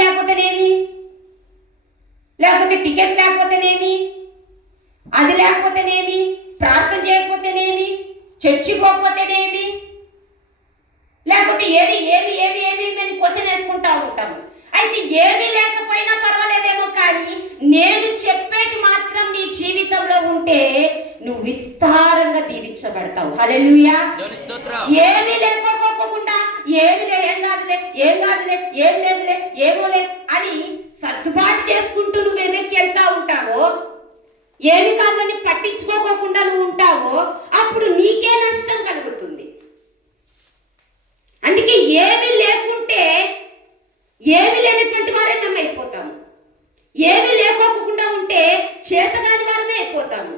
లేకపోతేనేమి, లేకపోతే టికెట్ లేకపోతేనేమి, అది లేకపోతేనేమి, ప్రార్థన చేయకపోతేనేమి, చర్చిపోకపోతేనేమి, లేకపోతే ఏది ఏమి ఏమి ఏమి అని క్వశ్చన్ వేసుకుంటా ఉంటాము. అయితే ఏమీ లేకపోయినా పర్వాలేదేమో, కానీ నేను చెప్పేటి మాత్రం నీ జీవితంలో ఉంటే నువ్వు విస్తారంగా దీవించబడతావు. హల్లెలూయా. ఏమీ లేకపోకుండా ఏం కాదులే ఏం లేదులే ఏమోలే అని సర్దుబాటు చేసుకుంటూ నువ్వు ఎదురుకి వెళ్తా ఉంటావో, ఏమి కాదని పట్టించుకోకుండా నువ్వు ఉంటావో, అప్పుడు నీకే నష్టం కలుగుతుంది. అందుకే ఏమీ లేకుంటే ఏమి లేనటువంటి వారే మేము అయిపోతాము. ఏమి లేకోకుండా ఉంటే చేతగాని వారమే అయిపోతాము.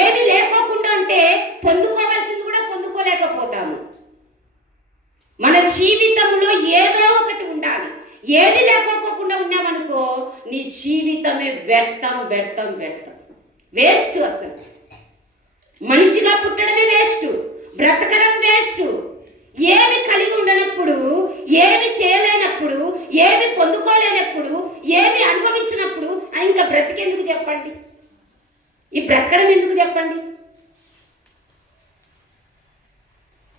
ఏమి లేకోకుండా ఉంటే పొందుకోవాల్సింది కూడా పొందుకోలేకపోతాము. మన జీవితంలో ఏదో ఒకటి ఉండాలి. ఏది లేకోకుండా ఉన్నామనుకో నీ జీవితమే వ్యర్థం వ్యర్థం వ్యర్థం, వేస్ట్. అసలు మనిషిగా పుట్టడమే వేస్ట్, బ్రతకడం వేస్ట్. ఏమి కలిగి ఉండనప్పుడు, ఏమి చేయలేనప్పుడు, ఏమి పొందుకోలేనప్పుడు, ఏమి అనుభవించినప్పుడు ఇంకా బ్రతికెందుకు చెప్పండి? ఈ బ్రతకడం ఎందుకు చెప్పండి?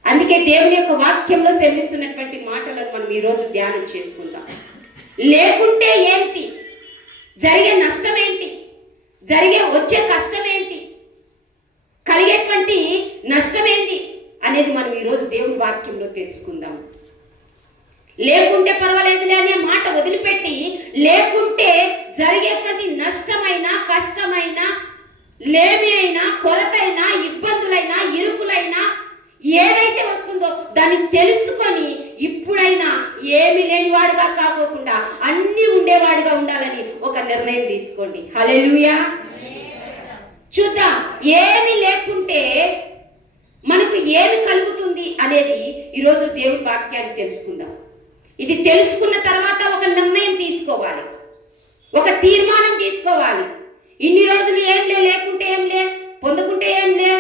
అందుకే దేవుని యొక్క వాక్యంలో సెలవిస్తున్నటువంటి మాటలను మనం ఈరోజు ధ్యానం చేసుకుందాం. లేకుంటే ఏంటి, జరిగే నష్టం ఏంటి, వచ్చే కష్టం ఏంటి, కలిగేటువంటి నష్టం ఏంటి అనేది మనం ఈరోజు దేవుని వాక్యంలో తెలుసుకుందాం. లేకుంటే పర్వాలేదులే అనే మాట వదిలిపెట్టి, లేకుంటే జరిగేటువంటి నష్టమైన, కష్టమైన, లేమి అయినా, కొరతైనా, ఇబ్బందులైనా, ఇరుకులైనా ఏదైతే వస్తుందో దాన్ని తెలుసుకొని ఇప్పుడైనా ఏమి లేనివాడుగా కాకోకుండా అన్నీ ఉండేవాడుగా ఉండాలని ఒక నిర్ణయం తీసుకోండి. హల్లెలూయా. చూద్దాం, ఏమి లేకుంటే మనకు ఏమి కలుగుతుంది అనేది ఈరోజు దేవుని వాక్యాన్ని తెలుసుకుందాం. ఇది తెలుసుకున్న తర్వాత ఒక నిర్ణయం తీసుకోవాలి, ఒక తీర్మానం తీసుకోవాలి. ఇన్ని రోజులు లేకుంటే ఏం లే, పొందుకుంటే ఏం లే,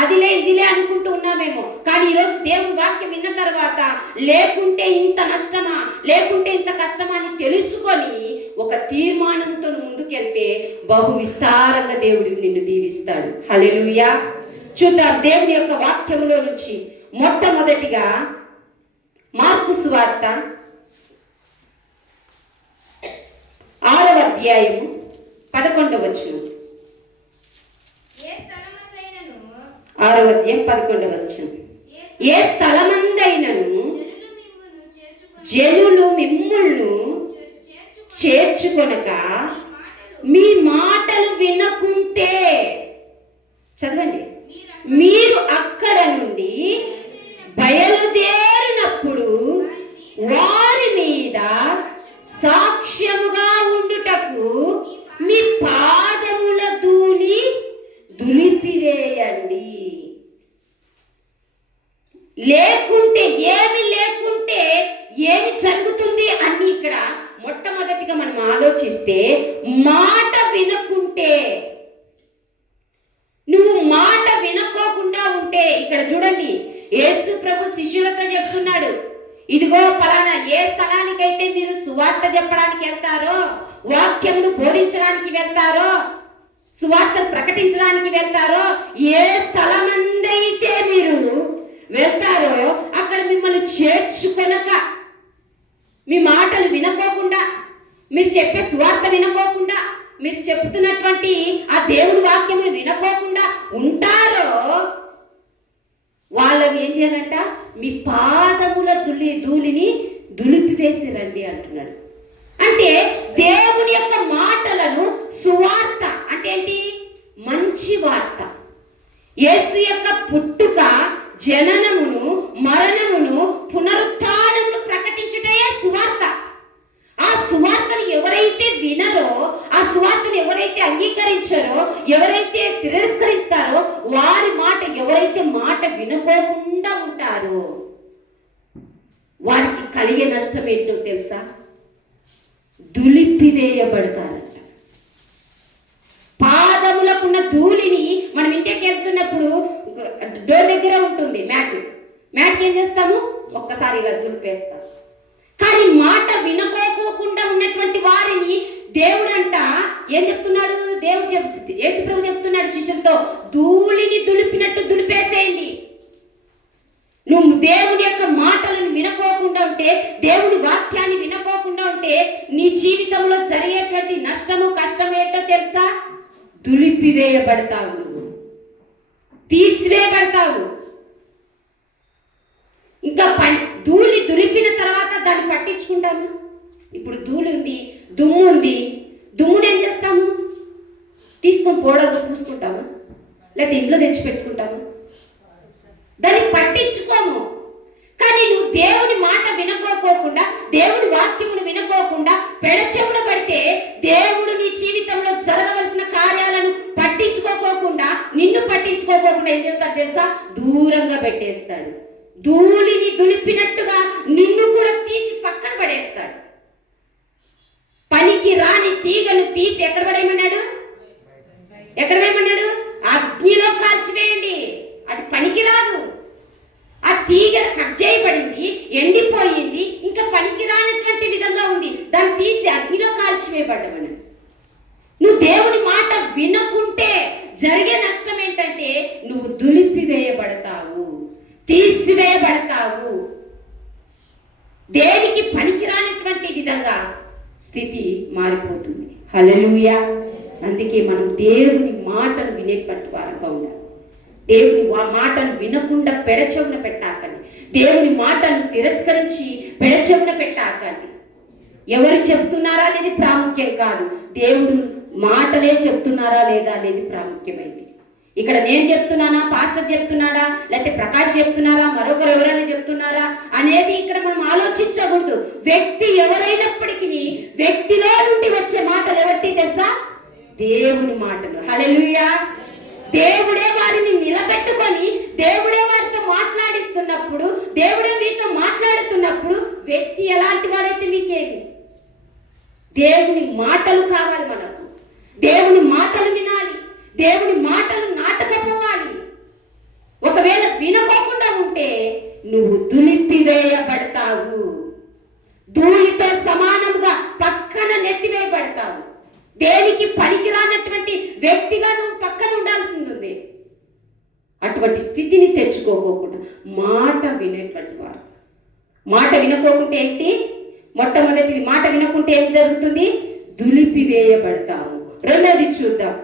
అదిలే ఇదిలే అనుకుంటూ ఉన్నామేమో, కానీ ఈరోజు దేవుని వాక్యం విన్న తర్వాత లేకుంటే ఇంత నష్టమా, లేకుంటే ఇంత కష్టమా అని తెలుసుకొని ఒక తీర్మానంతో ముందుకెళ్తే బహు విస్తారంగా దేవుడు నిన్ను దీవిస్తాడు. హల్లెలూయా. చూద్దాం దేవుని యొక్క వాక్యములో నుంచి మొట్టమొదటిగా మార్కు సువార్త 6వ అధ్యాయము 11వ వచనం. 6వ అధ్యాయం 11వ వచనం. ఏ స్థలమందైనను జనులు మిమ్ములను చేర్చుకొనక మీ మాటలు వినకుంటే, చదవండి, మీరు అక్కడ నుండి బయలుదేరినప్పుడు వారి మీద సాక్ష్యముగా ఉండుటకు మీ పాదముల ధూళి దులిపివేయండి. లేకుంటే ఏమి జరుగుతుంది అని ఇక్కడ మొట్టమొదటిగా మనం ఆలోచిస్తే, మాట వినకుంటే, నువ్వు మాట వినుకోకుండా ఉంటే, ఇక్కడ చూడండి యేసు ప్రభు శిష్యులతో చెప్తున్నాడు, ఇదిగో పలానా ఏ స్థలానికైతే మీరు సువార్త చెప్పడానికి వెళ్తారో, వాక్యమును బోధించడానికి వెళ్తారో, సువార్తను ప్రకటించడానికి వెళ్తారో, ఏ స్థలమందైతే మీరు వెళ్తారో అక్కడ మిమ్మల్ని చేర్చుకొనక, మీ మాటలు వినకోకుండా, మీరు చెప్పే సువార్త వినకోకుండా, మీరు చెప్తున్నటువంటి ఆ దేవుని వాక్యములు వినకోకుండా ఉంటారో వాళ్ళని ఏం చేయాలంట, మీ పాదముల ధూళిని దులిపివేసిరండి అంటున్నాడు. అంటే దేవుని యొక్క మాటలను, సువార్త అంటే ఏంటి, మంచి వార్త, యేసు యొక్క పుట్టుక, జననమును, మరణమును, పునరుత్థానమును ప్రకటించుటే సువార్త. ఆ సువార్తను ఎవరైతే వినరో, ఆ సువార్తను ఎవరైతే అంగీకరించారో, ఎవరైతే తిరస్కరిస్తారో, వారి మాట, ఎవరైతే మాట వినుకోకుండా ఉంటారో వారికి కలిగే నష్టం ఏంటో తెలుసా? దులిపివేయబడతారంట. పాదములకున్న ధూళిని మనం ఇంటికి వెళ్తున్నప్పుడు డోర్ దగ్గర ఉంటుంది మ్యాట్ ఏం చేస్తాము, ఒక్కసారి ఇలా దులిపేస్తాం. కానీ మాట వినుకోకుండా ఉన్న ఏం చెప్తున్నాడు దేవుడు యేసుప్రభు చెప్తున్నాడు శిష్యులతో, ధూళిని దులిపినట్టు దులిపేసేయండి. నువ్వు దేవుని యొక్క మాటలను వినుకోకుండా ఉంటే, దేవుని వాక్యాన్ని వినుకోకుండా ఉంటే నీ జీవితంలో జరిగేటువంటి నష్టము కష్టం ఏంటో తెలుసా? దులిపివేయబడతావు, తీసివేయబడతావు. ఇంకా ధూళి దులిపిన తర్వాత దాన్ని పట్టించుకుంటాము. ఇప్పుడు ధూళి ఉంది, దుమ్ము ఉంది, దుమ్ముని ఏం చేస్తాము? తీసుకొని పోవడానికి పూసుకుంటాము, లేకపోతే ఇంట్లో తెచ్చి పెట్టుకుంటాము, దాన్ని పట్టించుకోము. కానీ నువ్వు దేవుని మాట వినుకోకుండా, దేవుని వాక్యమును వినుకోకుండా పెడచెవున పడితే దేవుడు నీ జీవితంలో జరగవలసిన కార్యాలను పట్టించుకోకుండా, నిన్ను పట్టించుకోకుండా ఏం చేస్తాడు తెలుసా? దూరంగా పెట్టేస్తాడు. ధూళిని దులిపినట్టుగా నిన్ను కూడా తీసి పక్కన పడేస్తాడు. పనికి రాని తీగను తీసి ఎక్కడ పడేయమన్నాడు? ఎక్కడ వేయమన్నాడు? అగ్నిలో కాల్చివేయండి. అది పనికి రాదు. ఆ తీగ కట్ చేయబడింది, ఎండిపోయింది, ఇంకా పనికి రానటువంటి విధంగా ఉంది, దాన్ని తీసి అగ్నిలో కాల్చివేయబడ్డమన్నాడు. నువ్వు దేవుని మాట వినకుంటే జరిగే నష్టం ఏంటంటే నువ్వు దులిపివేయబడతావు, తీసివేయబడతావు. దేనికి పనికిరానటువంటి విధంగా స్థితి మారిపోతుంది. హల్లెలూయా. అందుకే మనం దేవుని మాటను వినేటువంటి వారంగా ఉండాలి. దేవుని మాటను వినకుండా పెడచెవున పెట్టాకండి. దేవుని మాటను తిరస్కరించి పెడచెవున పెట్టాకండి. ఎవరు చెప్తున్నారా అనేది ప్రాముఖ్యం కాదు, దేవుడు మాటలే చెప్తున్నారా లేదా అనేది ప్రాముఖ్యమైంది. ఇక్కడ నేను చెప్తున్నానా, పాస్టర్ చెప్తున్నాడా, లేకపోతే ప్రకాష్ చెప్తున్నారా, మరొకరు ఎవరైనా చెప్తున్నారా అనేది ఇక్కడ మనం ఆలోచించకూడదు. వ్యక్తి ఎవరైనప్పటికీ వ్యక్తిలో నుండి వచ్చే మాటలు ఎవరికి తెలుసా? దేవుని మాటలు. హల్లెలూయా. దేవుడే వారిని నిలబెట్టుకొని, దేవుడే వారితో మాట్లాడిస్తున్నప్పుడు, దేవుడే మీతో మాట్లాడుతున్నప్పుడు వ్యక్తి ఎలాంటి వాడైతే మీకేమి? దేవుని మాటలు కావాలి మనకు. దేవుని మాటలు వినాలి, దేవుని మాటలు నాటకపోవాలి. ఒకవేళ వినకోకుండా ఉంటే నువ్వు దులిపివేయబడతావు, ధూళితో సమానంగా పక్కన నెట్టివేయబడతావు. దేనికి పనికిరానటువంటి వ్యక్తిగా నువ్వు పక్కన ఉండాల్సింది ఉంది. అటువంటి స్థితిని తెచ్చుకోకుండా మాట వినేటువంటి వారు. మాట వినుకోకుంటే ఏంటి? మొట్టమొదటిది మాట వినకుంటే ఏం జరుగుతుంది? దులిపివేయబడతాము. రెండోది చూద్దాం.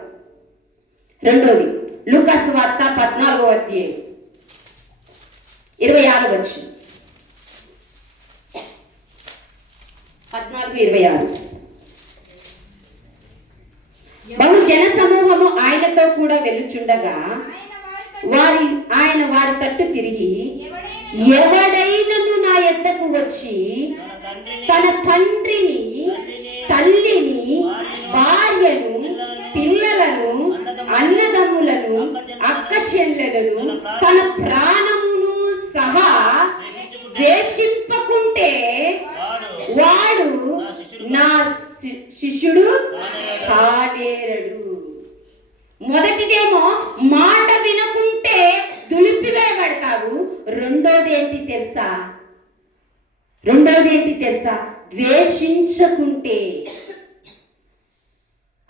రెండోది లూకా సువార్త 14వ అధ్యాయం 26వ వచనం. 14:26. బహు జన సమూహము ఆయనతో కూడా వెళ్ళుచుండగా ఆయన వారి తట్టు తిరిగి, ఎవడైనను నా యొద్దకు వచ్చి తన తండ్రిని, తల్లిని, భార్యను, పిల్లలను, అన్నదమ్ములను, అక్క చెల్లెలను, తన ప్రాణమును సహా ద్వేషింపకుంటే వాడు నా శిష్యుడు కానేరడు. మొదటిదేమో మాట వినకుంటే దులిపివేయబడతావు. రెండోది ఏంటి తెలుసా? ద్వేషించకుంటే.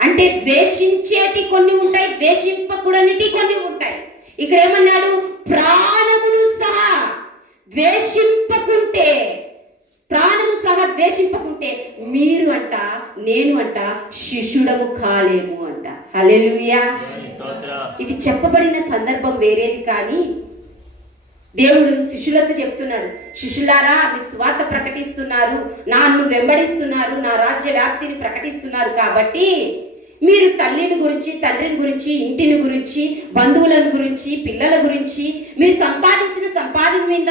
అంటే ద్వేషించేటి కొన్ని ఉంటాయి, ద్వేషింపకూడనిటి కొన్ని ఉంటాయి. ఇక్కడ ఏమన్నాడు? ప్రాణమును సహా ద్వేషింపకుంటే, ప్రాణము సహా ద్వేషింపకుంటే మీరు అంట, నేను అంట శిష్యుడము కాలేము అంట. హల్లెలూయా. ఇది చెప్పబడిన సందర్భం వేరేది, కానీ దేవుడు శిష్యులతో చెప్తున్నాడు, శిష్యులారా మీకు సువార్త ప్రకటిస్తున్నారు, నన్ను వెంబడిస్తున్నారు, నా రాజ్య వ్యాప్తిని ప్రకటిస్తున్నారు, కాబట్టి మీరు తల్లిని గురించి, తండ్రిని గురించి, ఇంటిని గురించి, బంధువులను గురించి, పిల్లల గురించి, మీరు సంపాదించిన సంపాదన మీద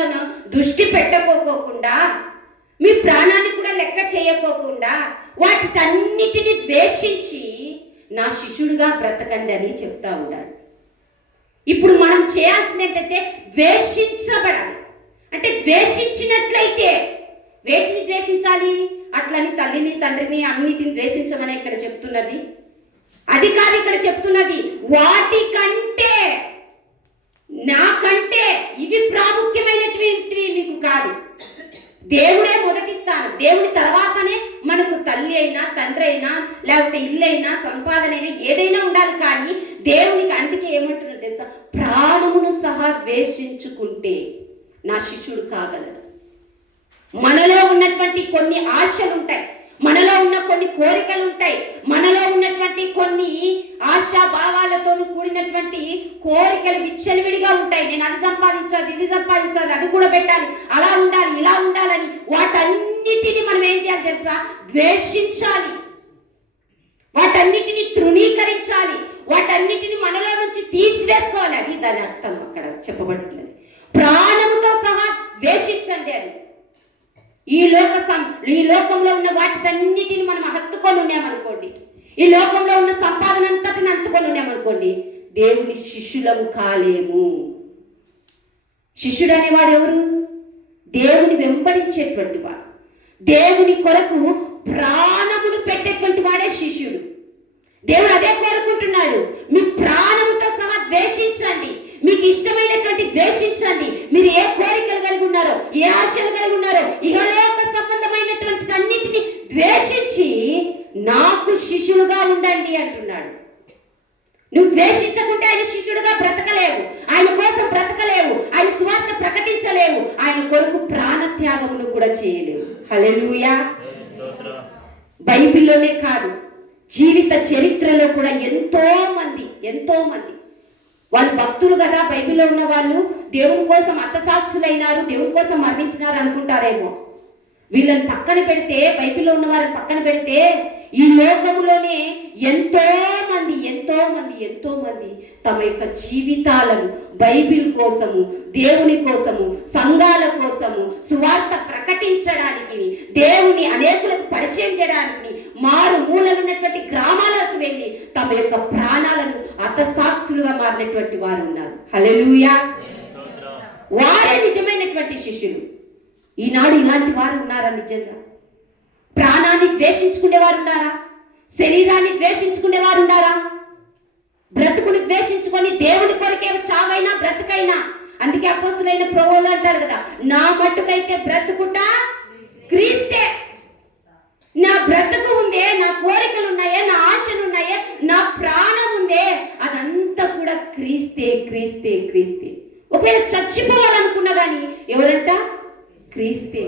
దృష్టి పెట్టకోకుండా, మీ ప్రాణాన్ని కూడా లెక్క చేయకోకుండా వాటికన్నిటిని ద్వేషించి నా శిష్యుడిగా బ్రతకండి అని చెప్తా ఉన్నాడు. ఇప్పుడు మనం చేయాల్సింది ఏంటంటే ద్వేషించబడాలి. అంటే ద్వేషించినట్లయితే వేటిని ద్వేషించాలి? అట్లని తల్లిని, తండ్రిని, అన్నిటిని ద్వేషించమని ఇక్కడ చెప్తున్నది అది కాదు. ఇక్కడ చెప్తున్నది వాటికంటే, నాకంటే ఇవి ప్రాముఖ్యమైనటువంటివి మీకు కాదు. దేవుడే మొదటి స్థానం. దేవుని తర్వాతనే మనకు తల్లి అయినా, తండ్రి అయినా, లేకపోతే ఇల్లు అయినా, సంపాదన అయినా, ఏదైనా ఉండాలి. కానీ దేవునికి అందుకే ఏమంటున్నారు తెలుసా, ప్రాణమును సహా ద్వేషించుకుంటే నా శిష్యుడు కాగలడు. మనలో ఉన్నటువంటి కొన్ని ఆశలు ఉంటాయి, మనలో ఉన్న కొన్ని కోరికలు ఉంటాయి, మనలో ఉన్నటువంటి కొన్ని ఆశా భావాలతో కూడినటువంటి కోరికలు విచ్చలవిడిగా ఉంటాయి. నేను అది సంపాదించాలి, ఇది సంపాదించాలి, అది కూడా పెట్టాలి, అలా ఉండాలి, ఇలా ఉండాలని వాటన్నిటిని మనం ఏం చేయాలి తెలుసా, ద్వేషించాలి, వాటన్నిటిని తృణీకరించాలి, వాటన్నిటిని మనలో నుంచి తీసివేసుకోవాలి. అది దాని అర్థం అక్కడ చెప్పబడుతున్నది. ప్రాణముతో సహా ద్వేషించండి అని. ఈ లోకంలో ఉన్న వాటిటన్నిటిని మనం హత్తుకొని ఉన్నామనుకోండి, ఈ లోకంలో ఉన్న సంపాదన అంతటిని హత్తుకొని ఉన్నామనుకోండి, దేవుని శిష్యులము కాలేము. శిష్యుడు అనేవాడు ఎవరు? దేవుని వెంబడించేటువంటి వాడు, దేవుని కొరకు ప్రాణమును పెట్టేటువంటి వాడే శిష్యుడు. దేవుడు అదే కోరుకుంటున్నాడు. మీ ప్రాణముతో సహా ద్వేషించండి, మీకు ఇష్టమైనటువంటి ద్వేషించండి. మీరు ఏ కోరికలు కలిగి ఉన్నారో, ఏ ఆశలు కలిగి ఉన్నారో, ఇహలోక సంబంధమైనటువంటి అన్నిటిని ద్వేషించి నాకు శిష్యులుగా ఉండండి అంటున్నాడు. నువ్వు ద్వేషించకుంటే ఆయన శిష్యుడుగా బ్రతకలేవు, ఆయన కోసం బ్రతకలేవు, ఆయన సువార్త ప్రకటించలేవు, ఆయన కొరకు ప్రాణత్యాగమును కూడా చేయలేవు. హల్లెలూయా. బైబిల్లోనే కాదు, జీవిత చరిత్రలో కూడా ఎంతో మంది వాళ్ళు భక్తులు కదా, బైబిల్లో ఉన్న వాళ్ళు దేవుని కోసం అత్తసాక్షులైనారు, దేవుని కోసం మరణించినారు అనుకుంటారేమో. వీళ్ళని పక్కన పెడితే, బైబిల్లో ఉన్న వారిని పక్కన పెడితే, ఈ లోకంలోనే ఎంతో మంది తమ యొక్క జీవితాలను బైబిల్ కోసము, దేవుని కోసము, సంఘాల కోసము, సువార్త ప్రకటించడానికి, దేవుని అనేకులకు పరిచయం చేయడానికి మారు మూలలున్నటువంటి గ్రామాలకు వెళ్ళి తమ యొక్క ప్రాణాలను అతసాక్షులుగా మారినటువంటి వారు ఉన్నారు. హల్లెలూయా. వారే నిజమైనటువంటి శిష్యులు. ఈనాడు ఇలాంటి వారు ఉన్నారా? నిజంగా ప్రాణాన్ని ద్వేషించుకునే వారు ఉన్నారా? శరీరాన్ని ద్వేషించుకునే వారు ఉన్నారా? బ్రతుకుని ద్వేషించుకొని దేవుడి కొరకే చావైనా బ్రతుకైనా. అందుకే అపోస్తులైన ప్రభువులు అంటారు కదా, నా మట్టుకైతే బ్రతుకుట క్రీస్తే. నా బ్రతుకు ఉందే, నా కోరికలు ఉన్నాయే, నా ఆశలు ఉన్నాయే, నా ప్రాణం ఉందే, అదంతా కూడా క్రీస్తే. ఒకవేళ చచ్చిపోవాలనుకున్నా కానీ ఎవరంట? క్రీస్తే.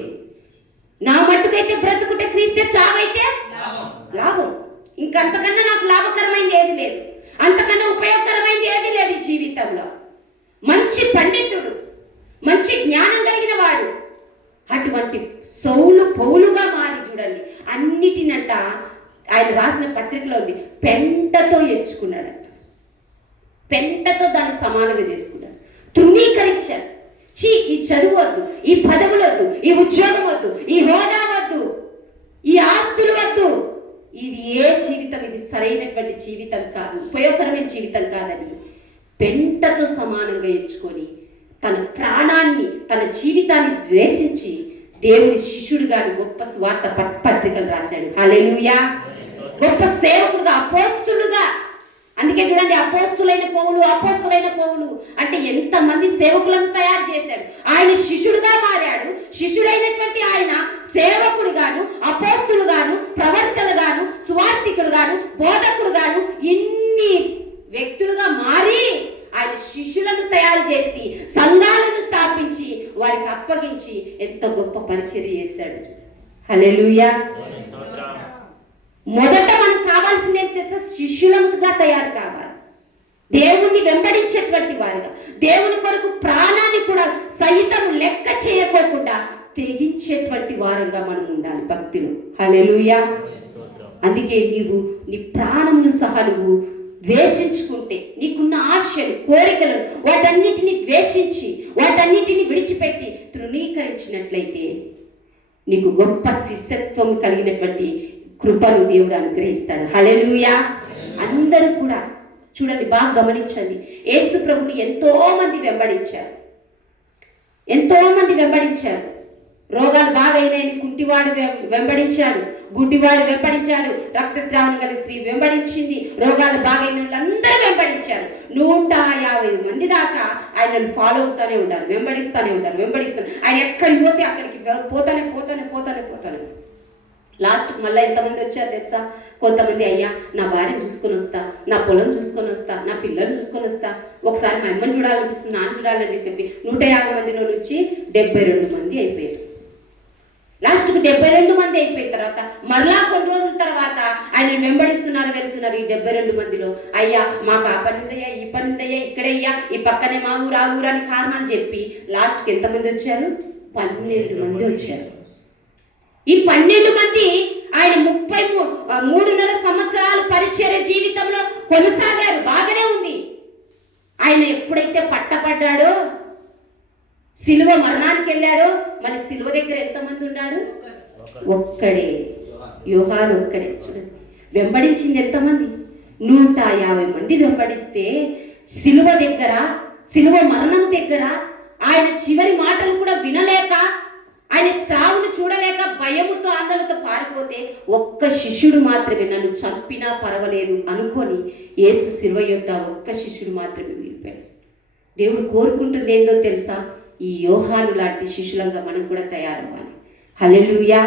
నా మట్టుకైతే బ్రతుకుంటే క్రీస్తే, చావైతే లాభం. ఇంకంతకన్నా నాకు లాభకరమైంది ఏది లేదు, అంతకన్నా ఉపయోగకరమైంది ఏది లేదు ఈ జీవితంలో. మంచి పండితుడు, మంచి జ్ఞానం కలిగిన వాడు, అటువంటి పౌలుగా మారి చూడండి, అన్నిటినంట ఆయన రాసిన పత్రికలో ఉంది, పెంటతో ఎంచుకున్నాడంట. పెంటతో దాన్ని సమానంగా చేసుకున్నాడు, తృణీకరించాడు. ఈ చదువు వద్దు, ఈ పదవులు వద్దు, ఈ ఉద్యోగం వద్దు, ఈ హోదా వద్దు, ఈ ఆస్తులు వద్దు, ఇది ఏ జీవితం, ఇది సరైనటువంటి జీవితం కాదు, ఉపయోగకరమైన జీవితం కాదని పెంటతో సమానంగా ఎంచుకొని తన ప్రాణాన్ని, తన జీవితాన్ని ద్వేషించి దేవుని శిష్యుడుగా గొప్ప స్వార్థ పత్రికలు రాశాడు. హల్లెలూయా. గొప్ప సేవకుడుగా, అపోస్తులుగా. అందుకే చూడండి, అపోస్తులైన పౌలు అంటే ఎంతమంది సేవకులను తయారు చేశాడు. ఆయన శిష్యుడుగా మారాడు. శిష్యుడైనటువంటి ఆయన సేవకుడుగాను, అపోస్తులుగాను, ప్రవర్తలుగాను, సువార్థికుడుగాను, బోధకుడుగాను, ఇన్ని వ్యక్తులుగా మారి ఆయన శిష్యులను తయారు చేసి సంఘాలను స్థాపించి వారికి అప్పగించి ఎంత గొప్ప పరిచర్య చేశాడు. హల్లెలూయా. మొదట మనకు కావాల్సింది ఏం చేస్తే శిష్యులుగా తయారు కావాలి, దేవుణ్ణి వెంబడించేటువంటి వారుగా, దేవుని కొరకు ప్రాణాన్ని కూడా సహితం లెక్క చేయకోకుండా తెగించేటువంటి వారుగా మనం ఉండాలి భక్తులు. హల్లెలూయా. అందుకే నీ ప్రాణమును సహా నువ్వు ద్వేషించుకుంటే, నీకున్న ఆశలు, కోరికలు వాటన్నిటిని ద్వేషించి, వాటన్నిటిని విడిచిపెట్టి తృణీకరించినట్లయితే నీకు గొప్ప శిష్యత్వం కలిగినటువంటి కృపను దేవుడు అనుగ్రహిస్తాడు. హల్లెలూయా. అందరూ కూడా చూడండి, బాగా గమనించండి, యేసు ప్రభుని ఎంతో మంది వెంబడించారు. రోగాలు బాగైనాయని కుంటివాడు వెంబడించాడు, గుడ్డివాడు వెంబడించాడు, రక్తస్రావం గల స్త్రీ వెంబడించింది, రోగాలు బాగైన వాళ్ళందరూ వెంబడించారు. 150 మంది దాకా ఆయనను ఫాలో అవుతానే ఉంటారు, వెంబడిస్తూనే ఉంటారు. ఆయన ఎక్కడికి పోతే అక్కడికి పోతానే లాస్ట్కి మళ్ళీ ఎంతమంది వచ్చారు తెలుసా? కొంతమంది, అయ్యా నా భార్యను చూసుకొని వస్తా, నా పొలం చూసుకొని వస్తా, నా పిల్లల్ని చూసుకొని వస్తా, ఒకసారి మా అమ్మని చూడాలనిపిస్తుంది, నాన్న చూడాలని చెప్పి 150 మందిలో నుంచి 72 మంది అయిపోయారు. లాస్ట్కు 72 మంది అయిపోయిన తర్వాత మరలా కొన్ని రోజుల తర్వాత ఆయన వెళ్తున్నారు. ఈ 72 మందిలో, అయ్యా మాకు ఆ పని ఉందయ్యా, ఈ పని ఉందయ్యా, ఇక్కడయ్యా, ఈ పక్కనే మా ఊరు, ఆ ఊరు అని కారణం చెప్పి లాస్ట్కి ఎంతమంది వచ్చారు? 12 మంది వచ్చారు. ఈ 12 మంది ఆయన 3.5 సంవత్సరాలు పరిచర్య జీవితంలో కొనసాగారు. బాగానే ఉంది. ఆయన ఎప్పుడైతే పట్టపడ్డాడో, సిలువ మరణానికి వెళ్ళాడో, మళ్ళీ సిలువ దగ్గర ఎంతమంది ఉన్నాడు? ఒక్కడే, యోహాను ఒక్కడే. చూడండి, వెంబడించింది ఎంతమంది? 150 మంది వెంబడిస్తే సిలువ మరణం దగ్గర ఆయన చివరి మాటలు కూడా వినలేక, ఆయన చావును చూడలేక భయముతో ఆందోళనతో పారిపోతే ఒక్క శిష్యుడు మాత్రమే, నన్ను చంపినా పర్వాలేదు అనుకొని యేసు సిలువ యొద్ద ఒక్క శిష్యుడు మాత్రమే మిగిలిపోయాడు. దేవుడు కోరుకుంటుంది ఏందో తెలుసా? ఈ యోహాను లాంటి శిష్యులంగా మనం కూడా తయారవ్వాలి. హల్లెలూయా.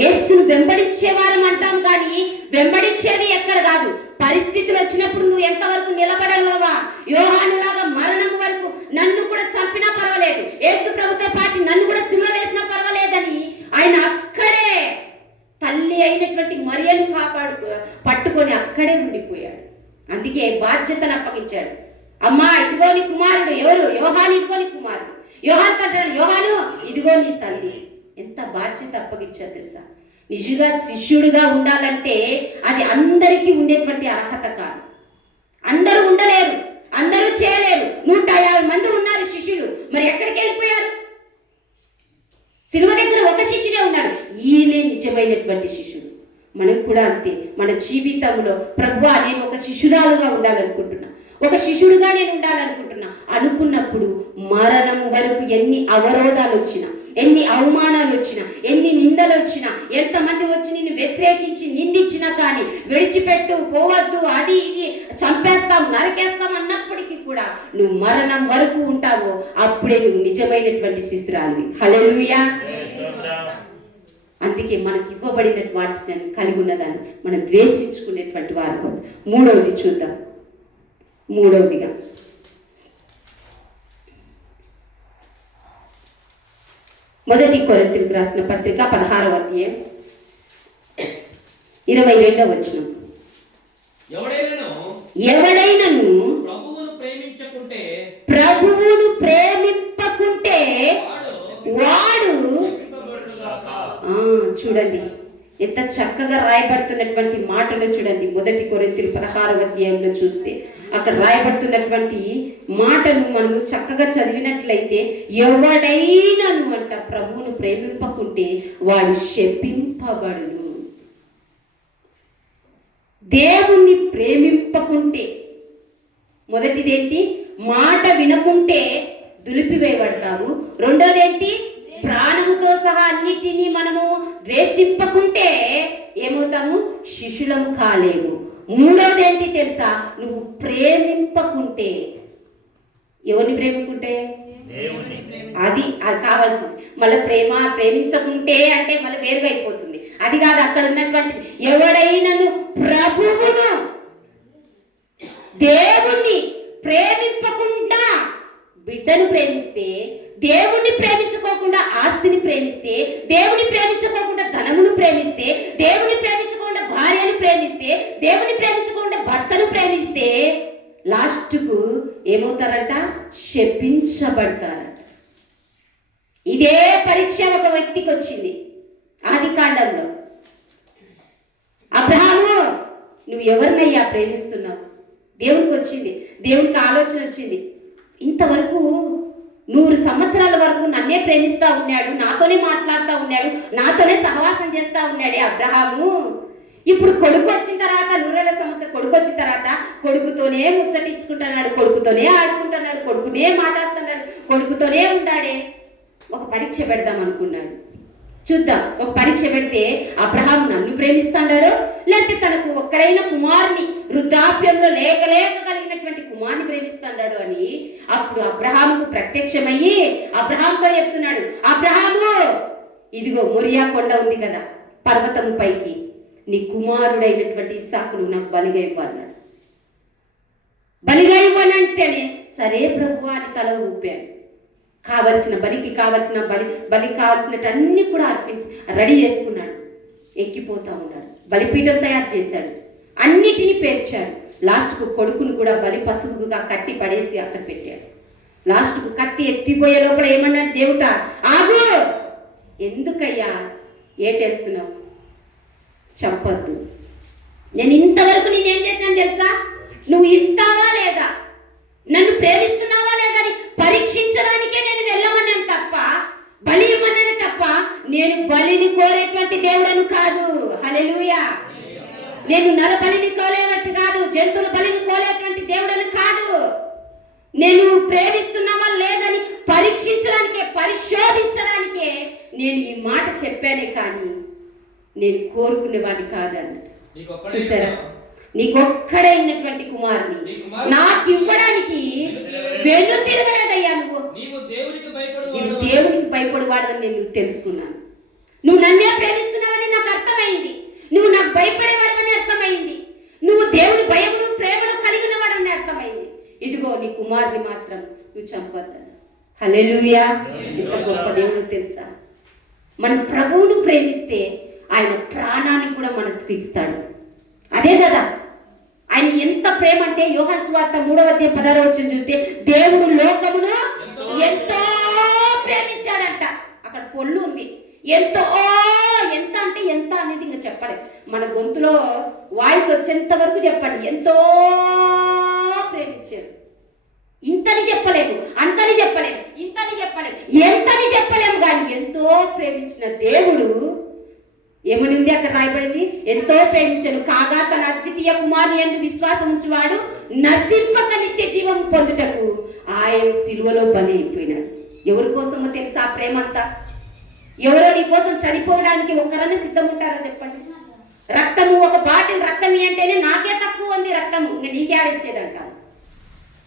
యేసును వెంబడించేవారం అంటాం, కానీ వెంబడించేది ఎక్కడ కాదు. పరిస్థితులు వచ్చినప్పుడు నువ్వు ఎంతవరకు నిలబడగలవా? యోహాను లాగా మరణం వరకు, నన్ను కూడా చంపినా పర్వాలేదు, యేసు ప్రభుతో పాటు నన్ను కూడా సిలువ వేసినా పర్వాలేదని ఆయన అక్కడే తల్లి అయినటువంటి మరియను పట్టుకొని అక్కడే ఉండిపోయాడు. అందుకే బాధ్యతను అప్పగించాడు. అమ్మా, ఇదిగో నీ కుమారుడు. ఎవరు? యోహాను. ఇదిగో నీ కుమారుడు. యోహాను అంటాడు, యోహాను ఇదిగో నీ తల్లి. ఎంత బాధ్యత అప్పగించారు తెలుసా? నిజంగా శిష్యుడిగా ఉండాలంటే అది అందరికీ ఉండేటువంటి అర్హత కాదు. అందరూ ఉండలేరు, అందరూ చేయలేరు. 150 మంది ఉన్నారు శిష్యులు, మరి ఎక్కడికి వెళ్ళిపోయారు? సిలువ దగ్గర ఒక శిష్యుడే ఉన్నాడు. ఈయనే నిజమైనటువంటి శిష్యుడు. మనకు కూడా అంతే. మన జీవితంలో ప్రభువా, నేను ఒక శిష్యురాలుగా ఉండాలనుకుంటున్నా, ఒక శిష్యుడిగా నేను ఉండాలనుకుంటున్నా అనుకున్నప్పుడు మరణము వరకు ఎన్ని అవరోధాలు వచ్చినా, ఎన్ని అవమానాలు వచ్చినా, ఎన్ని నిందలు వచ్చినా, ఎంతమంది వచ్చి నిన్ను వ్యతిరేకించి నిందించినా కానీ విడిచిపెట్టు, పోవద్దు, అది ఇది చంపేస్తాం, నరికేస్తాం అన్నప్పటికీ కూడా నువ్వు మరణం వరకు ఉంటావో అప్పుడే నువ్వు నిజమైనటువంటి శిష్యురాలివి. హల్లెలూయా. అందుకే మనకి ఇవ్వబడిన వాటిని కలిగి ఉన్నదాన్ని మనం ద్వేషించుకునేటువంటి వారు. మూడవది చూద్దాం. మూడవదిగా మొదటి కొరింథీయులకు రాసిన పత్రిక 16వ అధ్యాయం 22వ వచనం. ఎవడైనను ప్రభువును ప్రేమింపకుంటే వాడు చూడండి ఎంత చక్కగా రాయబడుతున్నటువంటి మాటలు చూడండి. మొదటి కొరింథీయులు 16వ అధ్యాయంలో చూస్తే అక్కడ రాయబడుతున్నటువంటి మాటలు మనము చక్కగా చదివినట్లయితే, ఎవడైనను అంట ప్రభువును ప్రేమింపకుంటే వాడు శపింపబడును. దేవుణ్ణి ప్రేమింపకుంటే మొదటిదేంటి? మాట వినకుంటే దులిపివేయబడతావు. రెండోదేంటి? ప్రాణముతో సహా అన్నిటినీ మనము ద్వేషింపకుంటే ఏమవుతాము? శిష్యులము కాలేము. మూడోదేంటి తెలుసా? నువ్వు ప్రేమింపకుంటే. ఎవరిని ప్రేమించుకుంటే? అది కావాల్సింది. మళ్ళీ ప్రేమించకుంటే అంటే మళ్ళీ వేరుగా అయిపోతుంది. అది కాదు అక్కడ ఉన్నటువంటి. ఎవడైనను ప్రభువును దేవుణ్ణి ప్రేమింపకుండా బిడ్డను ప్రేమిస్తే, దేవుణ్ణి ప్రేమించుకోకుండా ఆస్తిని ప్రేమిస్తే, దేవుని ప్రేమించుకోకుండా ధనమును ప్రేమిస్తే, దేవుని ప్రేమించకుండా భార్యను ప్రేమిస్తే, దేవుని ప్రేమించకుండా భర్తను ప్రేమిస్తే లాస్ట్కు ఏమవుతారంట? శపించబడతారంట. ఇదే పరీక్ష ఒక వ్యక్తికి వచ్చింది ఆది కాండంలో. అబ్రహాము, నువ్వు ఎవరినయ్యా ప్రేమిస్తున్నావు? దేవునికి వచ్చింది, దేవునికి ఆలోచన వచ్చింది. ఇంతవరకు 100 సంవత్సరాల వరకు నన్నే ప్రేమిస్తా ఉన్నాడు, నాతోనే మాట్లాడుతూ ఉన్నాడు, నాతోనే సహవాసం చేస్తూ ఉన్నాడే అబ్రహాము. ఇప్పుడు కొడుకు వచ్చిన తర్వాత 100 సంవత్సరం కొడుకు వచ్చిన తర్వాత కొడుకుతోనే ముచ్చటించుకుంటున్నాడు, కొడుకుతోనే ఆడుకుంటున్నాడు, కొడుకునే మాట్లాడుతున్నాడు, కొడుకుతోనే ఉంటాడే. ఒక పరీక్ష పెడదాం అనుకున్నాడు. చూద్దాం. ఒక పరీక్ష పెడితే అబ్రహాం నన్ను ప్రేమిస్తాడాడో, లేకపోతే తనకు ఒక్కడైన కుమారుని వృద్ధాప్యంలో లేక కలిగినటువంటి కుమారుని ప్రేమిస్తాడాడు అని అప్పుడు అబ్రహాముకు ప్రత్యక్షమయ్యి అబ్రహాంతో చెప్తున్నాడు, అబ్రహాము ఇదిగో మొరియా కొండ ఉంది కదా, పర్వతం పైకి నీ కుమారుడైనటువంటి ఇస్సాకును నాకు బలిగా ఇవ్వన్నాడు. బలిగా ఇవ్వనంటేనే సరే ప్రభు అని తల ఊపాడు. కావలసిన బలికి కావలసిన బలికి కావలసినట్టు అన్ని కూడా అర్పించి రెడీ చేసుకున్నాడు. ఎక్కిపోతా ఉన్నాడు. బలిపీఠం తయారు చేశాడు. అన్నిటినీ పేర్చాడు. లాస్ట్కు కొడుకును కూడా బలి పసుపుగా కట్టి పడేసి అక్కడ పెట్టాడు. లాస్ట్కు కత్తి ఎత్తిపోయే లోపల ఏమన్నాడు దేవత, ఆగు, ఎందుకయ్యా ఏటేస్తున్నావు, చంపొద్దు. నేను ఇంతవరకు నేనేం చేశాను తెలుసా, నువ్వు ఇస్తావా లేదా, నన్ను ప్రేమిస్తున్నావా లేదా అని పరీక్షించడానికే నేను వెళ్ళమన్నాను తప్ప, బలి ఇవ్వమన్నాను తప్ప, నేను బలిని కోరేటువంటి దేవుడను కాదు. హల్లెలూయా. నేను నర బలిని కోలేనట్టు కాదు, జంతువుల బలిని కోలేటువంటి దేవుడను కాదు. నేను ప్రేమిస్తున్నావా లేదని పరీక్షించడానికే, పరిశోధించడానికే నేను ఈ మాట చెప్పానే కానీ నేను కోరుకునేవాడిని కాదన్నాడు. చూసారా, నీకొక్కడైనటువంటి కుమారుని నాకు ఇవ్వడానికి వెన్ను తిరగలేదయ్యా. నువ్వు దేవునికి భయపడేవాడని నేను తెలుసుకున్నాను. నువ్వు నన్నే ప్రేమిస్తున్నావని నాకు అర్థమైంది. నువ్వు నాకు భయపడేవాడని అర్థమైంది. నువ్వు దేవుని భయమును ప్రేమను కలిగిన వాడని అర్థమైంది. ఇదిగో నీ కుమారుని మాత్రం నువ్వు చంపొద్దని. హల్లెలూయా. ఇంత గొప్ప దేవుడు తెలుసా. మన ప్రభువును ప్రేమిస్తే ఆయన ప్రాణాన్ని కూడా మనకు ఇస్తాడు. అదే కదా ఆయన ఎంత ప్రేమ అంటే, యోహాను సువార్త 3:16 చూస్తే దేవుడు లోకమును ఎంతో ప్రేమించాడంట. అక్కడ పొల్లు ఉంది. ఎంతో, ఎంత అంటే ఎంత అనేది ఇంకా చెప్పలేదు. మన గొంతులో వాయిస్ వచ్చేంత వరకు చెప్పండి. ఎంతో ప్రేమించాడు. ఇంతని చెప్పలేము, అంతని చెప్పలేము, ఇంతని చెప్పలేము, ఎంతని చెప్పలేము. కానీ ఎంతో ప్రేమించిన దేవుడు ఏమని ఉంది అక్కడ రాయబడింది, ఎంతో ప్రేమించను కాగా తన అద్వితీయ కుమారుని యందు విశ్వాసం ఉంచువాడు నశింపక నిత్య జీవం పొందుటకు ఆయన సిలువలో బలి అయిపోయినాడు. ఎవరి కోసమో తెలుసా ఆ ప్రేమ అంతా? ఎవరో నీ కోసం చనిపోవడానికి ఒక్కరన్నా సిద్ధం ఉంటారో చెప్పండి. రక్తము, ఒక బాటిల్ రక్తం అంటేనే నాకే తక్కువ ఉంది రక్తము, ఇంకా నీకే ఆడిచ్చేదంట.